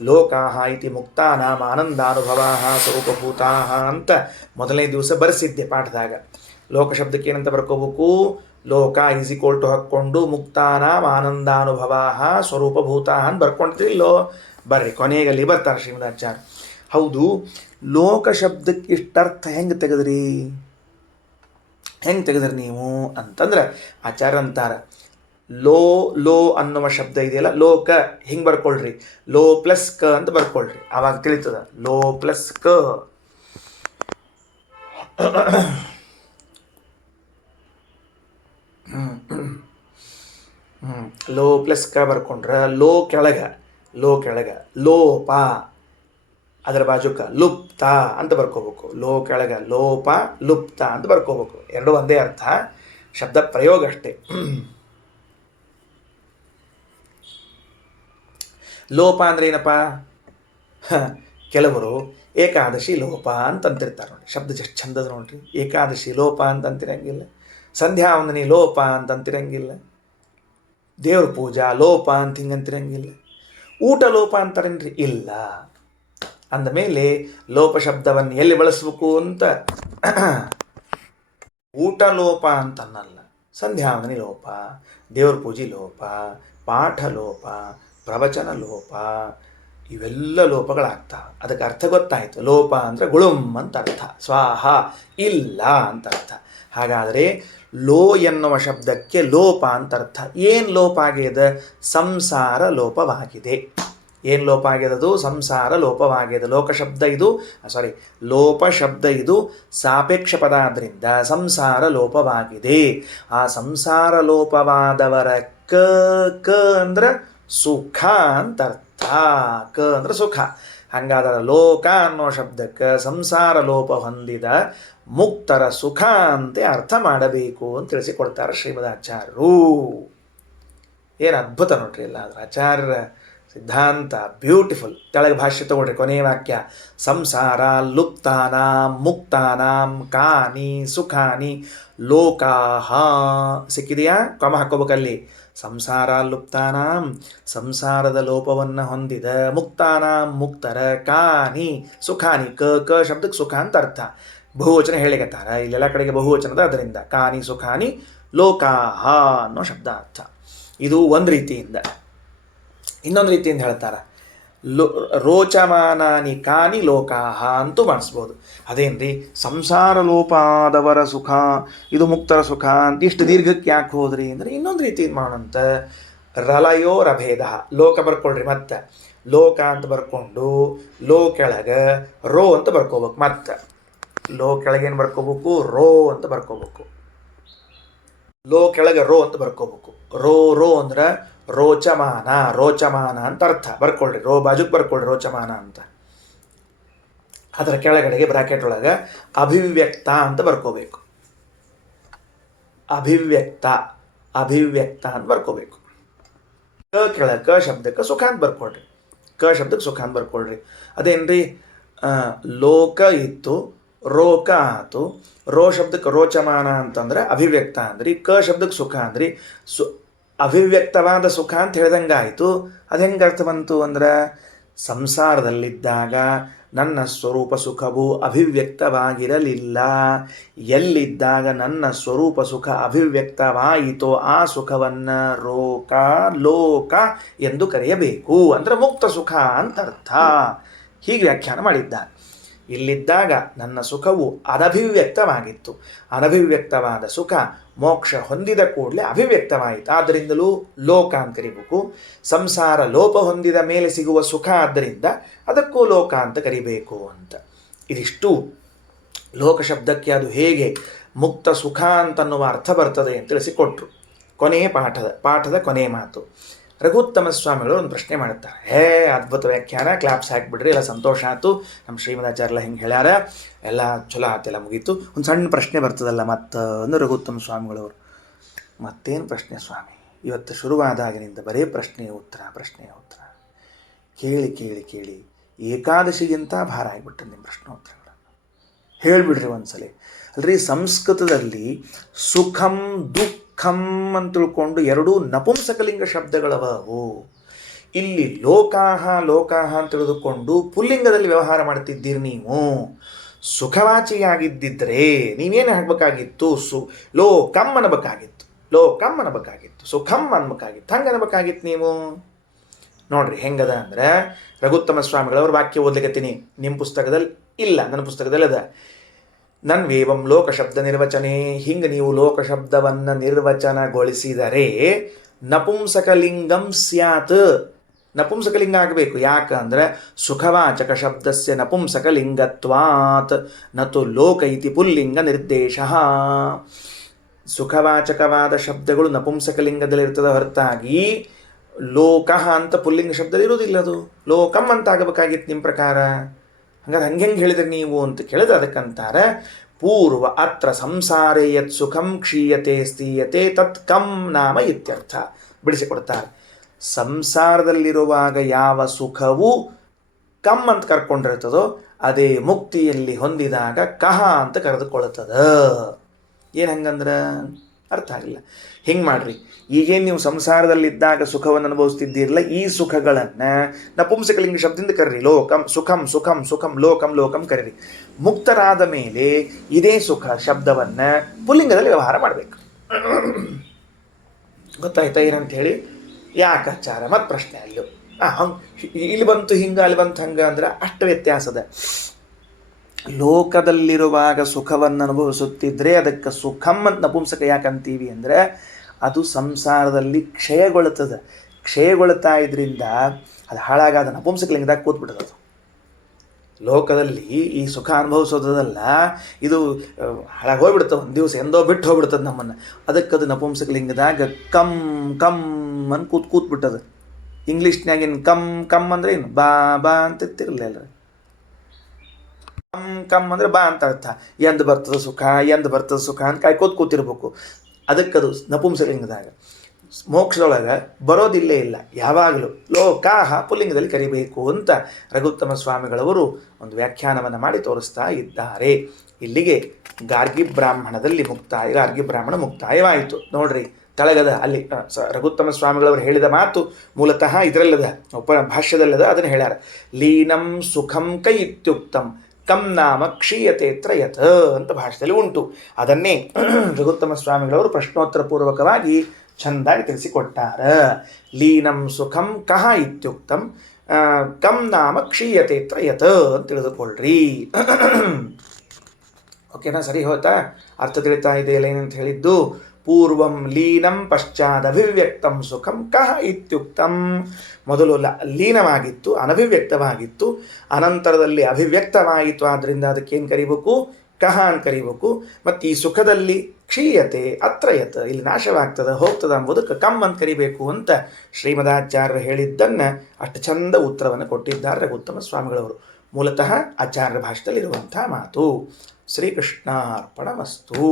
ಲೋಕಾಹ ಇತಿ ಮುಕ್ತಾನಾಂ ಆನಂದಾನುಭವ ಸ್ವರೂಪಭೂತಾ ಅಂತ ಮೊದಲನೇ ದಿವಸ ಬರೆಸಿದ್ದೆ ಪಾಠದಾಗ. ಲೋಕ ಶಬ್ದಕ್ಕೆ ಏನಂತ ಬರ್ಕೋಬೇಕು? ಲೋಕ ಈಸ್ ಈಕ್ವಲ್ ಟು ಹಾಕ್ಕೊಂಡು ಮುಕ್ತಾನಾಂ ಆನಂದಾನುಭವ ಸ್ವರೂಪಭೂತಾ ಅಂತ ಬರ್ಕೊಂಡಿದ್ರಿಲ್ಲೋ, ಬರ್ರಿ ಕೊನೆಗಲ್ಲಿ ಬರ್ತಾರೆ ಶ್ರೀಮದಾಚಾರ್ಯ. ಹೌದು, ಲೋಕ ಶಬ್ದಕ್ಕೆ ಇಷ್ಟರ್ಥ ಹೆಂಗೆ ತೆಗೆದ್ರಿ, ಹೆಂಗೆ ತೆಗೆದ್ರಿ ನೀವು ಅಂತಂದ್ರೆ ಆಚಾರ್ಯ ಅಂತಾರೆ, ಲೋ ಲೋ ಅನ್ನುವ ಶಬ್ದ ಇದೆಯಲ್ಲ, ಲೋಕ ಹಿಂಗೆ ಬರ್ಕೊಳ್ರಿ, ಲೋ ಪ್ಲಸ್ ಕ ಅಂತ ಬರ್ಕೊಳ್ರಿ, ಆವಾಗ ತಿಳಿತದ. ಲೋ ಪ್ಲಸ್ ಕ, ಲೋ ಪ್ಲಸ್ ಕ ಬರ್ಕೊಂಡ್ರೆ ಲೋ ಕೆಳಗ, ಲೋ ಕೆಳಗ, ಲೋಪ ಅದರ ಬಾಜುಕ ಲುಪ್ತ ಅಂತ ಬರ್ಕೋಬೇಕು. ಲೋ ಕೆಳಗ ಲೋಪ, ಲುಪ್ತ ಅಂತ ಬರ್ಕೋಬೇಕು. ಎರಡು ಒಂದೇ ಅರ್ಥ, ಶಬ್ದ ಪ್ರಯೋಗ ಅಷ್ಟೇ. ಲೋಪ ಅಂದ್ರೆ ಏನಪ್ಪ? ಕೆಲವರು ಏಕಾದಶಿ ಲೋಪ ಅಂತಂತಿರ್ತಾರೆ ನೋಡಿ, ಶಬ್ದ ಎಷ್ಟು ಚಂದದ ನೋಡ್ರಿ. ಏಕಾದಶಿ ಲೋಪ ಅಂತಂತಿರಂಗಿಲ್ಲ, ಸಂಧ್ಯಾ ವಂದನೆ ಲೋಪ ಅಂತಂತಿರಂಗಿಲ್ಲ, ದೇವ್ರ ಪೂಜಾ ಲೋಪ ಅಂತ ಹಿಂಗಂತಿರಂಗಿಲ್ಲ, ಊಟ ಲೋಪ ಅಂತಾರೇನ್ರಿ? ಇಲ್ಲ. ಅಂದಮೇಲೆ ಲೋಪ ಶಬ್ದವನ್ನು ಎಲ್ಲಿ ಬಳಸಬೇಕು ಅಂತ, ಊಟ ಲೋಪ ಅಂತನ್ನಲ್ಲ, ಸಂಧ್ಯಾವಂದನೆ ಲೋಪ, ದೇವ್ರ ಪೂಜೆ ಲೋಪ, ಪಾಠ ಲೋಪ, ಪ್ರವಚನ ಲೋಪ, ಇವೆಲ್ಲ ಲೋಪಗಳಾಗ್ತಾವೆ. ಅದಕ್ಕೆ ಅರ್ಥ ಗೊತ್ತಾಯಿತು. ಲೋಪ ಅಂದರೆ ಗುಳುಮ್ ಅಂತ ಅರ್ಥ, ಸ್ವಾಹ ಇಲ್ಲ ಅಂತ ಅರ್ಥ. ಹಾಗಾದರೆ ಲೋ ಎನ್ನುವ ಶಬ್ದಕ್ಕೆ ಲೋಪ ಅಂತ ಅರ್ಥ. ಏನು ಲೋಪ ಆಗಿದೆ? ಸಂಸಾರ ಲೋಪವಾಗಿದೆ. ಏನು ಲೋಪ ಆಗ್ಯದದು? ಸಂಸಾರ ಲೋಪವಾಗಿದೆ. ಲೋಕ ಶಬ್ದ ಇದು, ಸಾರಿ, ಲೋಪ ಶಬ್ದ ಇದು ಸಾಪೇಕ್ಷ ಪದ ಆದ್ದರಿಂದ ಸಂಸಾರ ಲೋಪವಾಗಿದೆ. ಆ ಸಂಸಾರ ಲೋಪವಾದವರ ಕ ಕ ಅಂದ್ರೆ ಸುಖ ಅಂತ ಅರ್ಥ. ಕ ಅಂದ್ರೆ ಸುಖ. ಹಂಗಾದರೆ ಲೋಕ ಅನ್ನೋ ಶಬ್ದಕ್ಕೆ ಸಂಸಾರ ಲೋಪ ಹೊಂದಿದ ಮುಕ್ತರ ಸುಖ ಅಂತೆ ಅರ್ಥ ಮಾಡಬೇಕು ಅಂತ ತಿಳಿಸಿಕೊಡ್ತಾರೆ ಶ್ರೀಮದಾಚಾರ್ಯರು. ಏನು ಅದ್ಭುತ ನೋಡ್ರಿ. ಇಲ್ಲ ಅದ್ರ ಆಚಾರ್ಯರ ಸಿದ್ಧಾಂತ ಬ್ಯೂಟಿಫುಲ್. ಕೆಳಗೆ ಭಾಷ್ಯ ತಗೊಳ್ರಿ, ಕೊನೆಯ ವಾಕ್ಯ, ಸಂಸಾರ ಲುಪ್ತಾನಾಂ ಮುಕ್ತಾನಾಂ ಕಾನಿ ಸುಖಾನಿ ಲೋಕಾಹ. ಸಿಕ್ಕಿದೆಯಾ? ಕಮ ಹಾಕೋಬೇಕಲ್ಲಿ. ಸಂಸಾರ ಲುಪ್ತಾನಾಂ, ಸಂಸಾರದ ಲೋಪವನ್ನು ಹೊಂದಿದ, ಮುಕ್ತಾನಾಂ ಮುಕ್ತರ, ಕಾನಿ ಸುಖಾನಿ, ಕ ಕ ಶಬ್ದಕ್ಕೆ ಸುಖ ಅಂತ ಅರ್ಥ. ಬಹುವಚನ ಹೇಳಿಕತ್ತಾರ, ಇಲ್ಲೆಲ್ಲ ಕಡೆಗೆ ಬಹುವಚನದ, ಅದರಿಂದ ಕಾನಿ ಸುಖಾನಿ ಲೋಕಾಹ ಅನ್ನೋ ಶಬ್ದ ಅರ್ಥ. ಇದು ಒಂದು ರೀತಿಯಿಂದ. ಇನ್ನೊಂದು ರೀತಿಯಿಂದ ಹೇಳ್ತಾರೆ, ರೋಚಮಾನಾನಿ ಕಾನಿ ಲೋಕಾಹ ಅಂತೂ ಮಾಡಿಸ್ಬೋದು. ಅದೇನ್ರಿ, ಸಂಸಾರ ಲೋಪಾದವರ ಸುಖ, ಇದು ಮುಕ್ತರ ಸುಖ ಅಂತ ಇಷ್ಟು ದೀರ್ಘಕ್ಕೆ ಯಾಕೆ ಹೋದ್ರಿ ಅಂದರೆ ಇನ್ನೊಂದು ರೀತಿಯಿಂದ ಮಾಡೋಣಂತ. ರಲಯೋ ರಭೇದ, ಲೋಕ ಬರ್ಕೊಳ್ರಿ, ಮತ್ತೆ ಲೋಕ ಅಂತ ಬರ್ಕೊಂಡು ಲೋ ಕೆಳಗೆ ರೋ ಅಂತ ಬರ್ಕೋಬೇಕು. ಮತ್ತೆ ಲೋ ಕೆಳಗೇನು ಬರ್ಕೋಬೇಕು? ರೋ ಅಂತ ಬರ್ಕೋಬೇಕು. ಲೋ ಕೆಳಗೆ ರೋ ಅಂತ ಬರ್ಕೋಬೇಕು. ರೋ ರೋ ಅಂದ್ರೆ ರೋಚಮಾನ, ರೋಚಮಾನ ಅಂತ ಅರ್ಥ. ಬರ್ಕೊಳ್ರಿ, ರೋ ಬಾಜುಕ್ ಬರ್ಕೊಳ್ರಿ ರೋಚಮಾನ ಅಂತ. ಅದರ ಕೆಳಗಡೆಗೆ ಬ್ರಾಕೆಟ್ ಒಳಗೆ ಅಭಿವ್ಯಕ್ತ ಅಂತ ಬರ್ಕೋಬೇಕು. ಅಭಿವ್ಯಕ್ತ, ಅಭಿವ್ಯಕ್ತ ಅಂತ ಬರ್ಕೋಬೇಕು. ಕ ಕೆಳಗೆ ಕ ಶಬ್ದಕ್ಕೆ ಸುಖ ಅಂತ ಬರ್ಕೊಳ್ರಿ, ಕ ಶಬ್ದಕ್ಕೆ ಸುಖ ಅಂತ ಬರ್ಕೊಳ್ರಿ. ಅದೇನ್ರಿ, ಲೋಕ ಇತ್ತು, ರೋಕ ಆತು, ರೋ ಶಬ್ದಕ್ಕೆ ರೋಚಮಾನ ಅಂತಂದ್ರೆ ಅಭಿವ್ಯಕ್ತ ಅಂದ್ರಿ, ಕ ಶಬ್ದಕ್ಕೆ ಸುಖ ಅಂದ್ರಿ. ಅಭಿವ್ಯಕ್ತವಾದ ಸುಖ ಅಂತ ಹೇಳ್ದಂಗೆ ಆಯಿತು. ಅದು ಹೆಂಗೆ ಅರ್ಥ ಬಂತು ಅಂದ್ರೆ, ಸಂಸಾರದಲ್ಲಿದ್ದಾಗ ನನ್ನ ಸ್ವರೂಪ ಸುಖವು ಅಭಿವ್ಯಕ್ತವಾಗಿರಲಿಲ್ಲ. ಎಲ್ಲಿದ್ದಾಗ ನನ್ನ ಸ್ವರೂಪ ಸುಖ ಅಭಿವ್ಯಕ್ತವಾಯಿತೋ ಆ ಸುಖವನ್ನು ರೋಕ ಲೋಕ ಎಂದು ಕರೆಯಬೇಕು. ಅಂದರೆ ಮುಕ್ತ ಸುಖ ಅಂತ ಅರ್ಥ. ಹೀಗೆ ವ್ಯಾಖ್ಯಾನ ಮಾಡಿದ್ದಾರೆ. ಇಲ್ಲಿದ್ದಾಗ ನನ್ನ ಸುಖವು ಅನಭಿವ್ಯಕ್ತವಾಗಿತ್ತು, ಅನಭಿವ್ಯಕ್ತವಾದ ಸುಖ ಮೋಕ್ಷ ಹೊಂದಿದ ಕೂಡಲೇ ಅಭಿವ್ಯಕ್ತವಾಯಿತು, ಆದ್ದರಿಂದಲೂ ಲೋಕ ಅಂತ ಕರಿಬೇಕು. ಸಂಸಾರ ಲೋಪ ಹೊಂದಿದ ಮೇಲೆ ಸಿಗುವ ಸುಖ ಆದ್ದರಿಂದ ಅದಕ್ಕೂ ಲೋಕ ಅಂತ ಕರಿಬೇಕು ಅಂತ. ಇದಿಷ್ಟು ಲೋಕ ಶಬ್ದಕ್ಕೆ ಅದು ಹೇಗೆ ಮುಕ್ತ ಸುಖ ಅಂತನ್ನುವ ಅರ್ಥ ಬರ್ತದೆ ಅಂತ ತಿಳಿಸಿಕೊಟ್ರು. ಕೊನೆಯ ಪಾಠದ ಕೊನೆಯ ಮಾತು. ರಘುತ್ತಮ ಸ್ವಾಮಿಗಳು ಒಂದು ಪ್ರಶ್ನೆ ಮಾಡುತ್ತಾರೆ. ಅದ್ಭುತ ವ್ಯಾಖ್ಯಾನ, ಕ್ಲಾಪ್ಸ್ ಹಾಕಿಬಿಡ್ರಿ, ಎಲ್ಲ ಸಂತೋಷ ಆಯ್ತು, ನಮ್ಮ ಶ್ರೀಮದಾಚಾರ್ಯಲ್ಲ ಹಿಂಗೆ ಹೇಳ್ಯಾರ, ಎಲ್ಲ ಚಲೋ ಆತೆಲ್ಲ ಮುಗೀತು. ಒಂದು ಸಣ್ಣ ಪ್ರಶ್ನೆ ಬರ್ತದಲ್ಲ ಮತ್ತು ಅಂದ್ರೆ ರಘುತ್ತಮ ಸ್ವಾಮಿಗಳವರು, ಮತ್ತೇನು ಪ್ರಶ್ನೆ ಸ್ವಾಮಿ, ಇವತ್ತು ಶುರುವಾದಾಗಿನಿಂದ ಬರೀ ಪ್ರಶ್ನೆಯ ಉತ್ತರ ಕೇಳಿ ಕೇಳಿ ಕೇಳಿ ಏಕಾದಶಿಗಿಂತ ಭಾರ ಆಗಿಬಿಟ್ಟು ನಿಮ್ಮ ಪ್ರಶ್ನೋತ್ತರಗಳನ್ನು ಹೇಳಿಬಿಡ್ರಿ ಒಂದ್ಸಲ. ಅಲ್ರಿ, ಸಂಸ್ಕೃತದಲ್ಲಿ ಸುಖಂ ದುಃಖಂ ಅಂತ ತಿಳ್ಕೊಂಡು ಎರಡೂ ನಪುಂಸಕಲಿಂಗ ಶಬ್ದಗಳವವು. ಇಲ್ಲಿ ಲೋಕಾಹ ಅಂತ ತಿಳಿದುಕೊಂಡು ಪುಲ್ಲಿಂಗದಲ್ಲಿ ವ್ಯವಹಾರ ಮಾಡ್ತಿದ್ದೀರಿ ನೀವು. ಸುಖವಾಚಿಯಾಗಿದ್ದಿದ್ರೆ ನೀವೇನು ಹಾಕಬೇಕಾಗಿತ್ತು? ಲೋಕಂ ಅನ್ನಬೇಕಾಗಿತ್ತು, ಸುಖಂ ಅನ್ಬೇಕಾಗಿತ್ತು, ಹಂಗೆ ಅನ್ಬೇಕಾಗಿತ್ತು ನೀವು. ನೋಡ್ರಿ ಹೆಂಗದ ಅಂದ್ರೆ, ರಘುತ್ತಮ ಸ್ವಾಮಿಗಳವ್ರ ವಾಕ್ಯ ಓದ್ಲಿಕತ್ತೀನಿ. ನಿಮ್ಮ ಪುಸ್ತಕದಲ್ಲಿ ಇಲ್ಲ, ನನ್ನ ಪುಸ್ತಕದಲ್ಲಿ ಅದ. ನನ್ವೇವಂ ಲೋಕ ಶಬ್ದ ನಿರ್ವಚನೆ, ಹಿಂಗೆ ನೀವು ಲೋಕ ಶಬ್ದವನ್ನು ನಿರ್ವಚನಗೊಳಿಸಿದರೆ ನಪುಂಸಕಲಿಂಗಂ ಸ್ಯಾತ್, ನಪುಂಸಕಲಿಂಗ ಆಗಬೇಕು. ಯಾಕಂದ್ರೆ ಸುಖವಾಚಕ ಶಬ್ದಸ್ಯ ನಪುಂಸಕಲಿಂಗತ್ವಾತ್ ನತು ಲೋಕ ಇತಿ ಪುಲ್ಲಿಂಗ ನಿರ್ದೇಶ. ಸುಖವಾಚಕವಾದ ಶಬ್ದಗಳು ನಪುಂಸಕಲಿಂಗದಲ್ಲಿರ್ತದೆ ಹೊರತಾಗಿ ಲೋಕಃ ಅಂತ ಪುಲ್ಲಿಂಗ ಶಬ್ದದಲ್ಲಿ ಇರೋದಿಲ್ಲ. ಅದು ಲೋಕಂ ಅಂತ ಆಗಬೇಕಾಗಿತ್ತು ನಿಮ್ಮ ಪ್ರಕಾರ. ಹಂಗಾದ್ರೆ ಹಂಗೆ ಹೇಳಿದ್ರೆ ನೀವು ಅಂತ ಕೇಳಿದ್ರೆ ಅದಕ್ಕಂತಾರೆ ಪೂರ್ವ ಅತ್ರ ಸಂಸಾರೇ ಯತ್ ಸುಖಂ ಕ್ಷೀಯತೆ ಸ್ಥೀಯತೆ ತತ್ ಕಂ ನಾಮ ಇತ್ಯರ್ಥ. ಬಿಡಿಸಿಕೊಡ್ತಾರೆ. ಸಂಸಾರದಲ್ಲಿರುವಾಗ ಯಾವ ಸುಖವು ಕಮ್ ಅಂತ ಕರ್ಕೊಂಡಿರ್ತದೋ ಅದೇ ಮುಕ್ತಿಯಲ್ಲಿ ಹೊಂದಿದಾಗ ಕಹ ಅಂತ ಕರೆದುಕೊಳ್ಳುತ್ತದ. ಏನು ಹಂಗಂದ್ರೆ ಅರ್ಥ ಆಗಿಲ್ಲ. ಹಿಂಗೆ ಮಾಡ್ರಿ, ಈಗೇನು ನೀವು ಸಂಸಾರದಲ್ಲಿದ್ದಾಗ ಸುಖವನ್ನು ಅನುಭವಿಸ್ತಿದ್ದೀರಲ್ಲ, ಈ ಸುಖಗಳನ್ನು ನಪುಂಸಕಲಿಂಗ ಶಬ್ದದಿಂದ ಕರೀರಿ. ಲೋಕಂ ಸುಖಂ ಸುಖಂ ಸುಖಂ ಲೋಕಂ ಲೋಕಂ ಕರೀರಿ. ಮುಕ್ತರಾದ ಮೇಲೆ ಇದೇ ಸುಖ ಶಬ್ದವನ್ನು ಪುಲ್ಲಿಂಗದಲ್ಲಿ ವ್ಯವಹಾರ ಮಾಡಬೇಕು. ಗೊತ್ತಾಯ್ತಾ ಏನಂತ ಹೇಳಿ? ಯಾಕಾಚಾರ ಮತ್ತು ಪ್ರಶ್ನೆ ಅಲ್ಲೂ ಇಲ್ಲಿ ಬಂತು ಹಿಂಗೆ, ಅಲ್ಲಿ ಬಂತು ಹಂಗೆ ಅಂದ್ರೆ ಅಷ್ಟು ವ್ಯತ್ಯಾಸದ. ಲೋಕದಲ್ಲಿರುವಾಗ ಸುಖವನ್ನು ಅನುಭವಿಸುತ್ತಿದ್ರೆ ಅದಕ್ಕೆ ಸುಖಂ ಅಂತ ನಪುಂಸಕ ಯಾಕಂತೀವಿ ಅಂದರೆ ಅದು ಸಂಸಾರದಲ್ಲಿ ಕ್ಷಯಗೊಳ್ಳುತ್ತದೆ. ಕ್ಷಯಗೊಳ್ತಾ ಇದರಿಂದ ಅದು ಹಾಳಾಗಾದ ನಪುಂಸಕಲಿಂಗದಾಗ ಕೂತ್ಬಿಡ್ತದೆ. ಅದು ಲೋಕದಲ್ಲಿ ಈ ಸುಖ ಅನುಭವಿಸೋದಲ್ಲ, ಇದು ಹಾಳಾಗಿ ಹೋಗ್ಬಿಡ್ತದೆ, ಒಂದು ದಿವಸ ಎಂದೋ ಬಿಟ್ಟು ಹೋಗ್ಬಿಡ್ತದೆ ನಮ್ಮನ್ನು. ಅದಕ್ಕದು ನಪುಂಸಕಲಿಂಗದಾಗ ಕಮ್ ಕಮ್ ಅಂತ ಕೂತ್ಬಿಟ್ಟದು. ಇಂಗ್ಲೀಷ್ನಾಗೇನು ಕಮ್ ಅಂದರೆ ಏನು? ಬಾ ಅಂತ ಇರ್ತಿರಲಿಲ್ಲ. ಕಮ್ ಅಂದರೆ ಬಾ ಅಂತ ಅರ್ಥ. ಎಂದು ಬರ್ತದೆ ಸುಖ ಅಂತ ಕಾಯ್ಕೋತ್ ಕೂತಿರ್ಬೇಕು. ಅದಕ್ಕದು ನಪುಂಸಕಲಿಂಗದಾಗ. ಮೋಕ್ಷದೊಳಗೆ ಬರೋದಿಲ್ಲೇ ಇಲ್ಲ, ಯಾವಾಗಲೂ ಲೋಕಾಹ ಪುಲ್ಲಿಂಗದಲ್ಲಿ ಕರಿಬೇಕು ಅಂತ ರಘುತ್ತಮ ಸ್ವಾಮಿಗಳವರು ಒಂದು ವ್ಯಾಖ್ಯಾನವನ್ನು ಮಾಡಿ ತೋರಿಸ್ತಾ ಇದ್ದಾರೆ. ಇಲ್ಲಿಗೆ ಗಾರ್ಗಿ ಬ್ರಾಹ್ಮಣ ಮುಕ್ತಾಯವಾಯಿತು. ನೋಡ್ರಿ ತಳಗದ ಅಲ್ಲಿ ರಘುತ್ತಮ ಸ್ವಾಮಿಗಳವರು ಹೇಳಿದ ಮಾತು ಮೂಲತಃ ಇದರಲ್ಲದ ಭಾಷ್ಯದಲ್ಲದ ಅದನ್ನು ಹೇಳ್ಯಾರ. ಲೀನಂ ಸುಖಂ ಕೈ ಇತ್ಯುಕ್ತಂ ಕಂ ನಾಮ ಕ್ಷೀಯತೆ ತ್ರಯತ್ ಅಂತ ಭಾಷೆಯಲ್ಲಿ ಉಂಟು. ಅದನ್ನೇ ರಘುತ್ತಮ ಸ್ವಾಮಿಗಳವರು ಪ್ರಶ್ನೋತ್ತರ ಪೂರ್ವಕವಾಗಿ ಚಂದಾಗಿ ತಿಳಿಸಿಕೊಟ್ಟಾರ. ಲೀನಂ ಸುಖಂ ಕಹ ಇತ್ಯುಕ್ತಂ ಕಂ ನಾಮ ಕ್ಷೀಯತೆ ತ್ರಯತ್ ಅಂತ ತಿಳಿದುಕೊಳ್ಳ್ರಿ. ಓಕೆನಾ? ಸರಿ ಹೋಯ್ತಾ? ಅರ್ಥ ತಿಳಿತಾ ಇದೆಯಲ್ಲ ಏನಂತ ಹೇಳಿದ್ದು? ಪೂರ್ವಂ ಲೀನಂ ಪಶ್ಚಾದಭಿವ್ಯಕ್ತಂ ಸುಖಂ ಕಹ ಇತ್ಯುಕ್ತಂ. ಮೊದಲು ಲೀನವಾಗಿತ್ತು, ಅನಭಿವ್ಯಕ್ತವಾಗಿತ್ತು, ಅನಂತರದಲ್ಲಿ ಅಭಿವ್ಯಕ್ತವಾಯಿತು. ಆದ್ದರಿಂದ ಅದಕ್ಕೇನು ಕರಿಬೇಕು? ಕಹ ಅಂತ ಕರಿಬೇಕು. ಮತ್ತು ಈ ಸುಖದಲ್ಲಿ ಕ್ಷೀಯತೆ ಅತ್ರಯತ್, ಇಲ್ಲಿ ನಾಶವಾಗ್ತದೆ ಹೋಗ್ತದೆ ಎಂಬುದಕ್ಕೆ ಕಮ್ ಅಂತ ಕರಿಬೇಕು ಅಂತ ಶ್ರೀಮದಾಚಾರ್ಯರು ಹೇಳಿದ್ದನ್ನು ಅಷ್ಟು ಚಂದ ಉತ್ತರವನ್ನು ಕೊಟ್ಟಿದ್ದಾರೆ ರಘುತ್ತಮ ಸ್ವಾಮಿಗಳವರು. ಮೂಲತಃ ಆಚಾರ್ಯರ ಭಾಷೆಯಲ್ಲಿರುವಂಥ ಮಾತು. ಶ್ರೀಕೃಷ್ಣಾರ್ಪಣಮಸ್ತು.